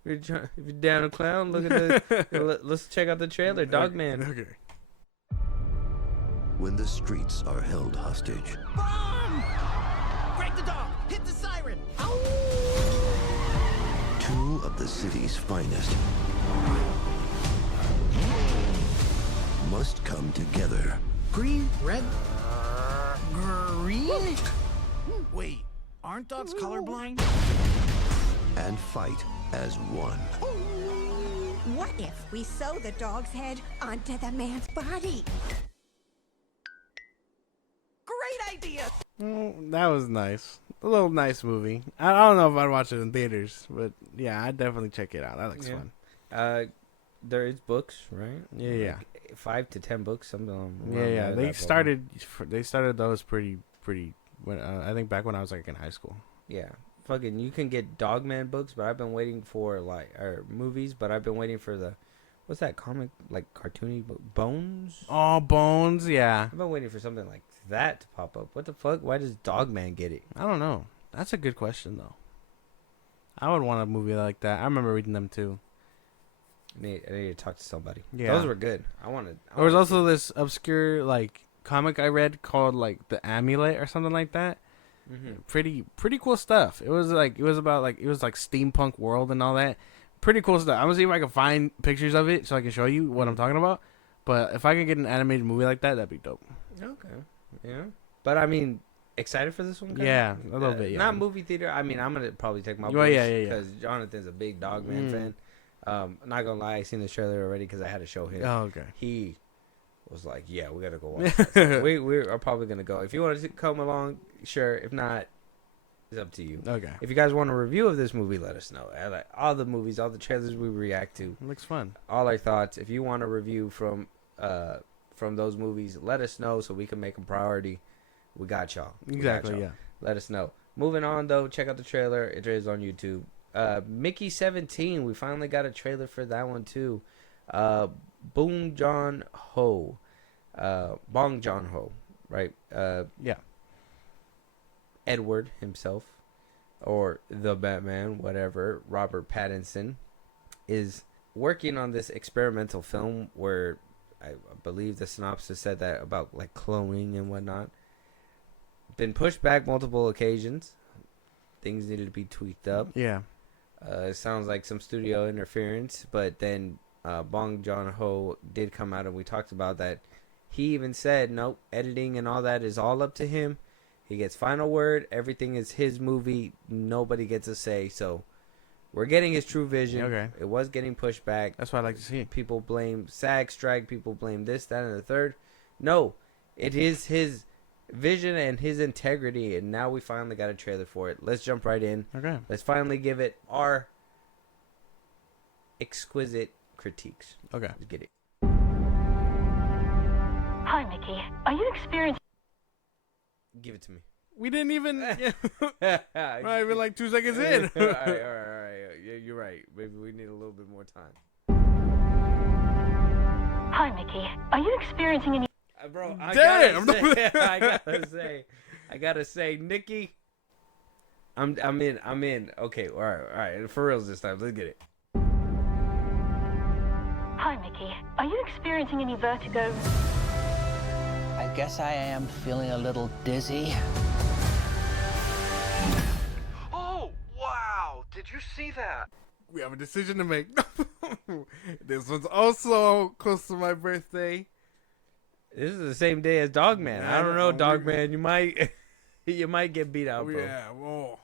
if you're down to clown, look at the. Let's check out the trailer, Dogman. Okay. When the streets are held hostage, Bomb! Break the dog! Hit the siren! two of the city's finest must come together Green, red, green? Wait, aren't dogs colorblind? and fight as one. What if we sew the dog's head onto the man's body? Great idea! Well, that was nice. A little nice movie. I don't know if I'd watch it in theaters, but yeah, I'd definitely check it out. That looks fun. There is books, right? Yeah. 5 to 10 books, something. around Yeah. there, They that started those pretty. When I think back when I was like in high school. Yeah, fucking, you can get Dogman books, but I've been waiting for movies, but I've been waiting for what's that comic, like cartoony book, Bones? Oh, Bones, yeah. I've been waiting for something like that to pop up. What the fuck? Why does Dogman get it? I don't know. That's a good question though. I would want a movie like that. I remember reading them too. I need to talk to somebody. Yeah. Those were good. There was also this obscure like comic I read called like The Amulet or something like that. Mm-hmm. Pretty cool stuff. It was like steampunk world and all that. Pretty cool stuff. I'm gonna see if I can find pictures of it so I can show you what I'm talking about. But if I can get an animated movie like that, that'd be dope. Okay. Yeah. But I mean, excited for this one? Kinda? Yeah, a little bit. Yeah. Not movie theater. I mean, I'm gonna probably take my Well, boys yeah. because Jonathan's a big Dogman fan. Not gonna lie, I seen the trailer already because I had to show him. Oh, okay. He was like, "Yeah, we gotta go watch that." So we are probably gonna go. If you want to come along, sure. If not, it's up to you. Okay. If you guys want a review of this movie, let us know. I like all the movies, all the trailers we react to, It looks fun. all our thoughts. If you want a review from those movies, let us know so we can make them priority. We got y'all. Exactly. Yeah. Let us know. Moving on though, check out the trailer. It is on YouTube. Mickey 17. We finally got a trailer for that one too. Bong Joon-ho, right? Yeah. Edward himself, or the Batman, whatever. Robert Pattinson is working on this experimental film where I believe the synopsis said that about like cloning and whatnot. Been pushed back multiple occasions. Things needed to be tweaked up. Yeah. It sounds like some studio interference, but then Bong Joon-ho did come out and we talked about that. He even said, nope, editing and all that is all up to him. He gets final word. Everything is his movie. Nobody gets a say. So we're getting his true vision. Okay. It was getting pushed back. That's what I like to see. People blame SAG strike. People blame this, that, and the third. No, it is his vision and his integrity, and now we finally got a trailer for it. Let's jump right in. Okay. Let's finally give it our exquisite critiques. Okay. Let's get it. Hi, Mickey. Are you experiencing... Give it to me. We didn't even. Not even like 2 seconds all in. right. Yeah, you're right. Maybe we need a little bit more time. Hi, Mickey. Are you experiencing any... Bro, I Damn! gotta say, I gotta say, Nikki, I'm in. Okay, all right. For reals this time. Let's get it. Hi, Mickey. Are you experiencing any vertigo? I guess I am feeling a little dizzy. Oh, wow! Did you see that? We have a decision to make. This one's also close to my birthday. This is the same day as Dogman. I don't know, Dogman. You might get beat out, bro. Yeah, whoa.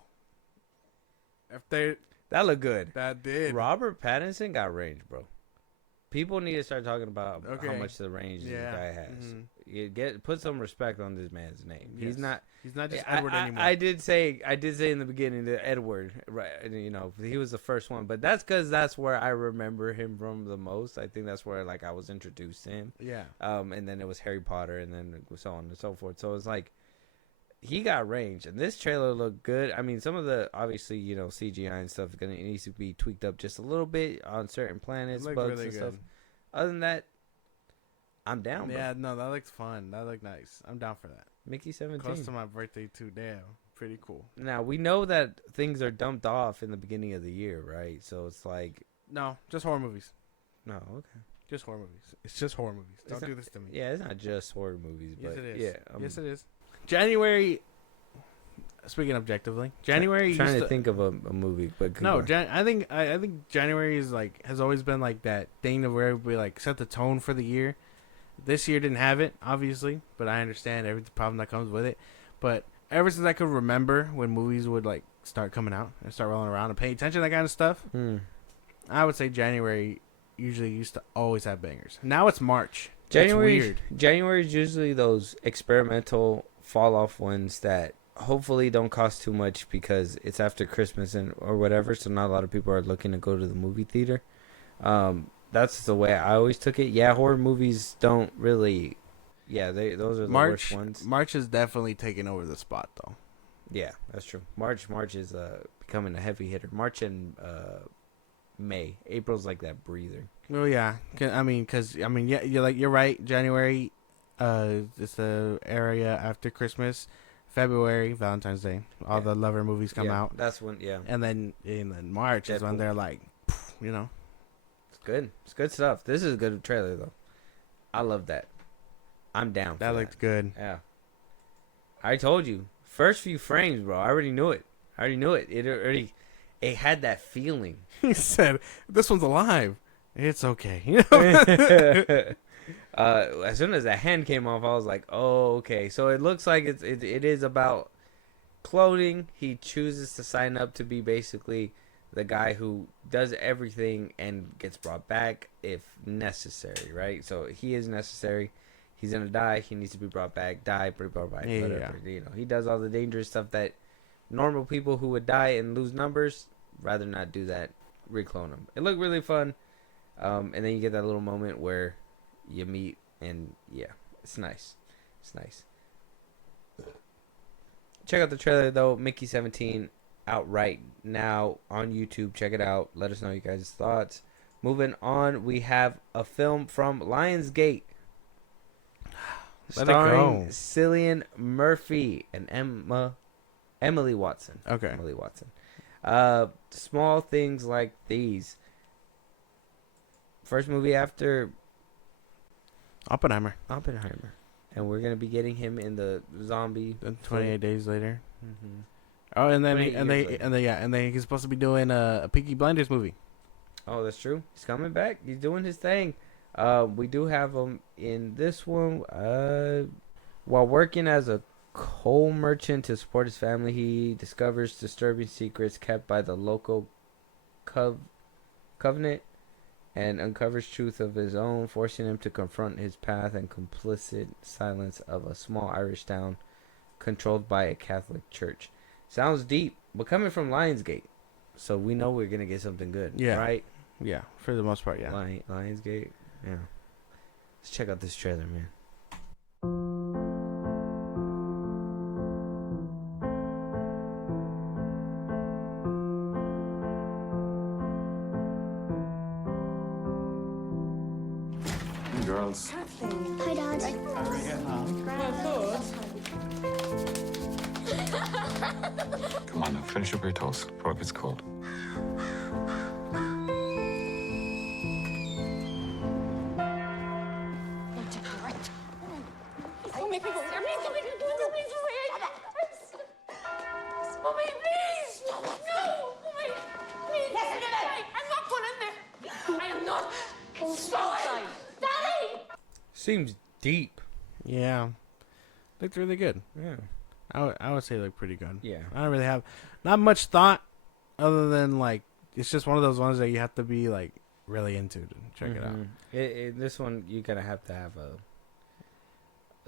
After That looked good. that did. Robert Pattinson got range, bro. People need to start talking about how Okay. much the range this Yeah. guy has. Mhm. You put some respect on this man's name. Yes. He's not just Edward anymore. I did say in the beginning that Edward, right? You know, he was the first one, but that's because that's where I remember him from the most. I think that's where like I was introduced to him. Yeah. And then it was Harry Potter, and then so on and so forth. So it's like he got range, and this trailer looked good. I mean, some of the obviously CGI and stuff needs to be tweaked up just a little bit on certain planets, It looked bugs really and good. stuff. Other than that, I'm down. Bro. Yeah, no, that looks fun. That looked nice. I'm down for that. Mickey 17. Close to my birthday too. Damn, pretty cool. Now we know that things are dumped off in the beginning of the year, right? So it's like, No, just horror movies. no, okay. Just horror movies. It's just horror movies. Don't do this to me. Yeah, it's not just horror movies, Yes, but it is. yeah, Yes, it is. January. Speaking objectively, January. Trying used to think of a movie, but No, go on. I think January is like has always been like that thing to where we like set the tone for the year. This year didn't have it, obviously, but I understand every problem that comes with it. But ever since I could remember when movies would like start coming out and start rolling around and pay attention to that kind of stuff, I would say January usually used to always have bangers. Now it's March. January. That's weird. January is usually those experimental fall off ones that hopefully don't cost too much because it's after Christmas or whatever. So not a lot of people are looking to go to the movie theater. That's the way I always took it. Yeah, horror movies don't really. Yeah, those are the worst ones. March is definitely taking over the spot though. Yeah, that's true. March is becoming a heavy hitter. March and May. April's like that breather. Well, yeah. Yeah, you're right. January, it's the area after Christmas. February, Valentine's Day, all the lover movies come out. That's when, yeah. And then March is when Deadpool. they're like, It's good. It's good stuff. This is a good trailer though. I love that. I'm down. That looked good. Yeah. I told you. First few frames, bro. I already knew it. It had that feeling. He said, "This one's alive. It's okay." As soon as the hand came off, I was like, "Oh, okay." So it looks like it is about cloning. He chooses to sign up to be basically the guy who does everything and gets brought back if necessary, right? So he is necessary. He's gonna die. He needs to be brought back. Die, be brought back. Yeah, whatever. He does all the dangerous stuff that normal people who would die and lose numbers rather not do that. Reclone them. It looked really fun. And then you get that little moment where you meet, and yeah, it's nice. It's nice. Check out the trailer though. Mickey 17 out right now on YouTube. Check it out. Let us know you guys' thoughts. Moving on, we have a film from Lionsgate. Let it go. Starring Cillian Murphy and Emily Watson. Okay. Emily Watson. Small things like these. First movie after Oppenheimer. And we're gonna be getting him in the zombie. Then 28 days later. Mm-hmm. Oh, and then 28 years later. and then he's supposed to be doing a Peaky Blinders movie. Oh, that's true. He's coming back. He's doing his thing. We do have him in this one. While working as a coal merchant to support his family, he discovers disturbing secrets kept by the local covenant and uncovers truth of his own, forcing him to confront his path and complicit silence of a small Irish town controlled by a Catholic church. Sounds deep, but coming from Lionsgate, so we know we're gonna get something good. Yeah. Right? Yeah, for the most part, yeah. Lionsgate. Yeah. Let's check out this trailer, man. Girls. Hi, Dad. Come on now, finish up your toast before it gets cold. Seems deep. Yeah, looked really good. Yeah. I would say it looked pretty good. Yeah. I don't really have not much thought other than like it's just one of those ones that you have to be like really into to check it out. This one you're gonna have to have a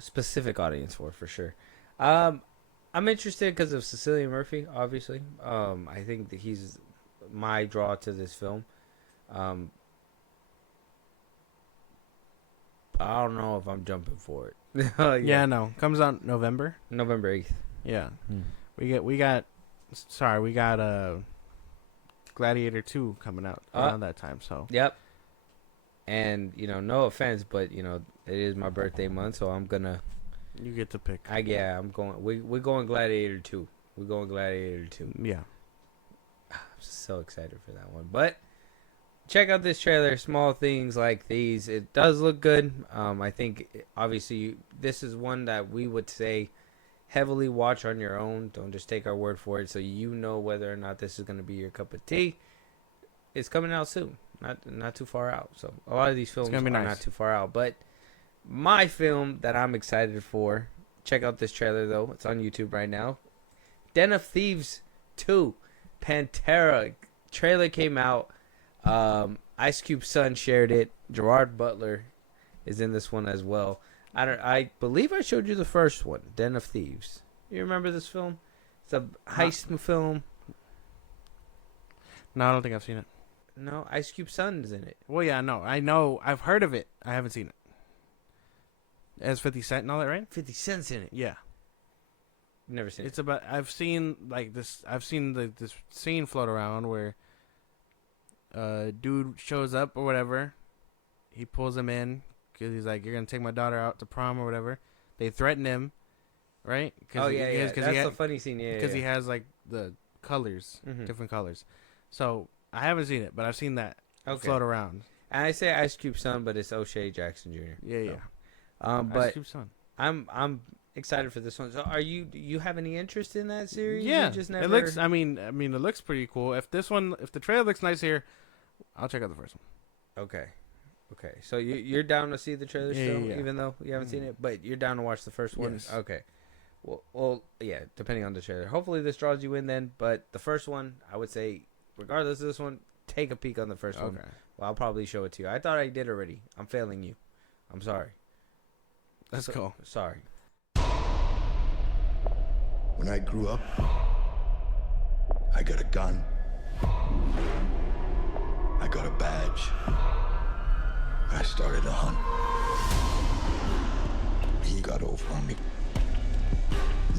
specific audience for sure. I'm interested because of Cillian Murphy, obviously. I think that he's my draw to this film. I don't know if I'm jumping for it. Yeah, no, comes out November 8th. Yeah, we got Gladiator 2 coming out around that time. So Yep. And no offense, but it is my birthday month, so I'm gonna. you get to pick. I'm going. We're going Gladiator 2. We're going Gladiator 2. Yeah, I'm so excited for that one. But check out this trailer. Small things like these. It does look good. I think obviously this is one that we would say heavily watch on your own. Don't just take our word for it. So you know whether or not this is going to be your cup of tea. It's coming out soon. Not too far out. So a lot of these films are nice. not too far out. But my film that I'm excited for. Check out this trailer though. It's on YouTube right now. Den of Thieves 2. Pantera. Trailer came out. Ice Cube's son shared it. Gerard Butler is in this one as well. I believe I showed you the first one, Den of Thieves. You remember this film? It's a heist film. no, I don't think I've seen it. No, Ice Cube's son is in it. Well, yeah, no, I know, I've heard of it. I haven't seen it. As 50 Cent and all that, right? 50 Cent's in it. Yeah, Never seen it's it. about. I've seen like this. I've seen this scene float around where dude shows up or whatever. He pulls him in because he's like, "You're gonna take my daughter out to prom or whatever." They threaten him, right? Oh yeah. That's the funny scene. Yeah, because he has like the colors, different colors. So I haven't seen it, but I've seen that float around. And I say Ice Cube's son, but it's O'Shea Jackson Jr. Yeah. But Ice Cube's son. I'm excited for this one. So do you have any interest in that series? Yeah, You just never... it looks. I mean, it looks pretty cool. If the trailer looks nice here, I'll check out the first one. Okay. So you're down to see the trailer still, yeah. even though you haven't seen it, but you're down to watch the first one. Yes. Okay. Well, yeah. Depending on the trailer, hopefully this draws you in then. But the first one, I would say, regardless of this one, take a peek on the first one. Okay. Well, I'll probably show it to you. I thought I did already. I'm failing you. I'm sorry. Let's go. Sorry. When I grew up, I got a gun. I got a badge. I started a hunt. He got over on me.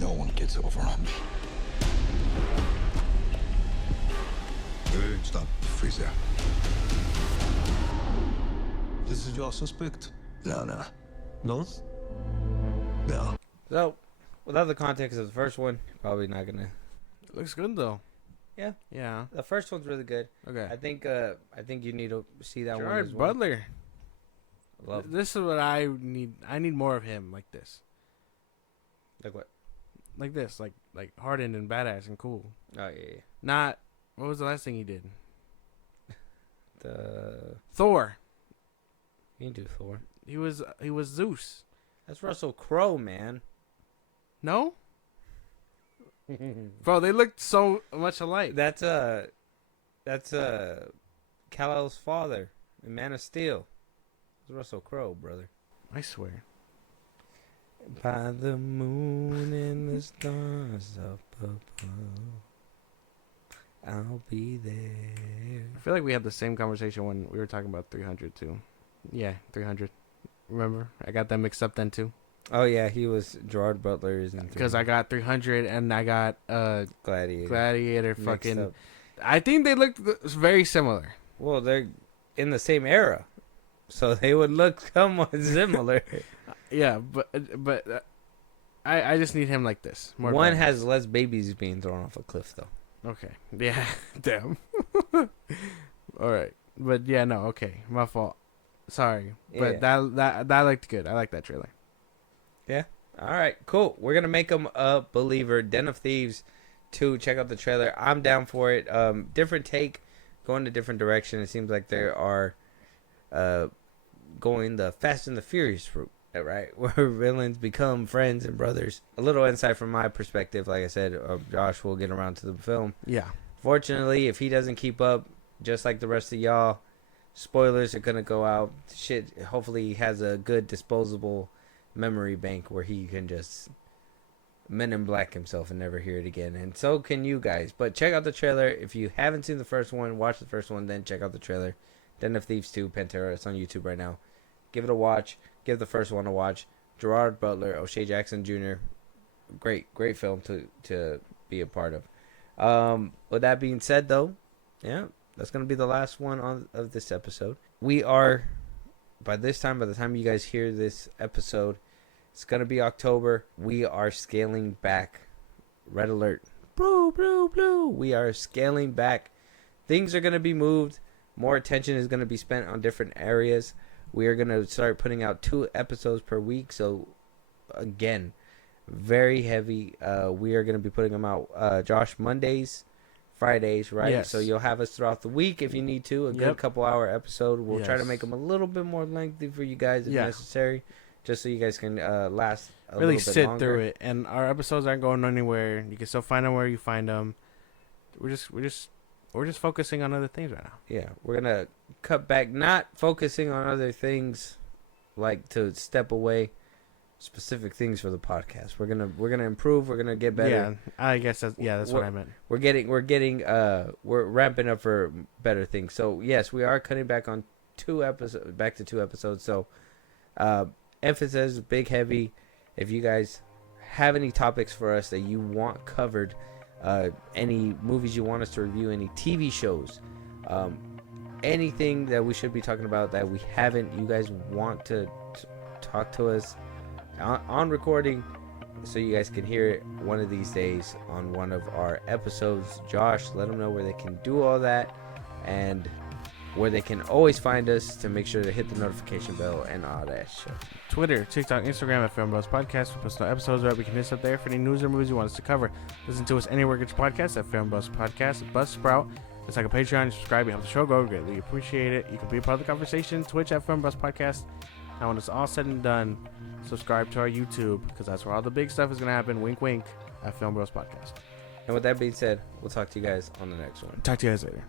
No one gets over on me. Hey, stop. Freeze there. This is your suspect? No. No? No. So, without the context of the first one, probably not gonna. It looks good though. Yeah. Yeah. The first one's really good. Okay. I think you need to see that one Gerard as well. Butler. Love. This is what I need. I need more of him like this. Like what? Like this. Like hardened and badass and cool. Oh yeah. Not. What was the last thing he did? The Thor. you can do Thor. He was Zeus. That's Russell Crowe, man. No? Bro, they looked so much alike. That's Kal-El's father in Man of Steel. It's Russell Crowe, brother. I swear. By the moon and the stars up above, I'll be there. I feel like we had the same conversation when we were talking about 300 too. Yeah, 300. Remember? I got that mixed up then too. Oh yeah, he was Gerard Butler is in Because I got 300 and I got Gladiator Mixed fucking. up. I think they looked very similar. Well, they're in the same era, so they would look somewhat similar. Yeah, but I just need him like this. More One badass. has less babies being thrown off a cliff, though. Okay. Yeah. Damn. All right. But yeah, no. Okay. My fault. Sorry. But that looked good. I like that trailer. Yeah. All right. Cool. We're gonna make him a believer. Den of Thieves 2. Check out the trailer. I'm down for it. Different take, going a different direction. It seems like they are going the Fast and the Furious route, right? Where villains become friends and brothers. A little insight from my perspective. Like I said, Josh will get around to the film. Yeah. Fortunately, if he doesn't keep up, just like the rest of y'all, spoilers are gonna go out. Shit. Hopefully, he has a good disposable memory bank where he can just Men in Black himself and never hear it again. And so can you guys. But check out the trailer. If you haven't seen the first one, watch the first one, then check out the trailer. Den of Thieves 2, Pantera. It's on YouTube right now. Give it a watch. Give the first one a watch. Gerard Butler, O'Shea Jackson Jr. Great film to be a part of. With that being said, though, yeah, that's going to be the last one of this episode. We are, by the time you guys hear this episode, it's going to be October. We are scaling back. Red alert. Blue. We are scaling back. Things are going to be moved. More attention is going to be spent on different areas. We are going to start putting out 2 episodes per week. So, again, very heavy. We are going to be putting them out, Josh, Mondays, Fridays, right? Yes. So you'll have us throughout the week if you need to. A good couple-hour episode. We'll try to make them a little bit more lengthy for you guys if necessary, just so you guys can last a really little bit sit longer. through it. And our episodes aren't going anywhere. You can still find them where you find them. We're just focusing on other things right now. Yeah, we're gonna cut back, not focusing on other things, like to step away. Specific things for the podcast. We're gonna improve. We're gonna get better. Yeah, I guess that's what I meant. We're ramping up for better things. So yes, we are cutting back on 2 episodes. So emphasis, big heavy. If you guys have any topics for us that you want covered, any movies you want us to review, any TV shows, anything that we should be talking about that we haven't, you guys want to talk to us on recording, so you guys can hear it one of these days on one of our episodes. Josh, let them know where they can do all that and where they can always find us to make sure to hit the notification bell and all that shit. Twitter, TikTok, Instagram at FilmBros Podcast. We post no episodes right. We can hit us up there for any news or movies you want us to cover. Listen to us anywhere you get your podcast at FilmBros Podcast. Buzzsprout. It's like a Patreon. You subscribe. You help the show grow. We greatly appreciate it. You can be a part of the conversation. Twitch at FilmBros Podcast. Now, when it's all said and done, subscribe to our YouTube, because that's where all the big stuff is going to happen. Wink, wink, at FilmBros Podcast. And with that being said, we'll talk to you guys on the next one. Talk to you guys later.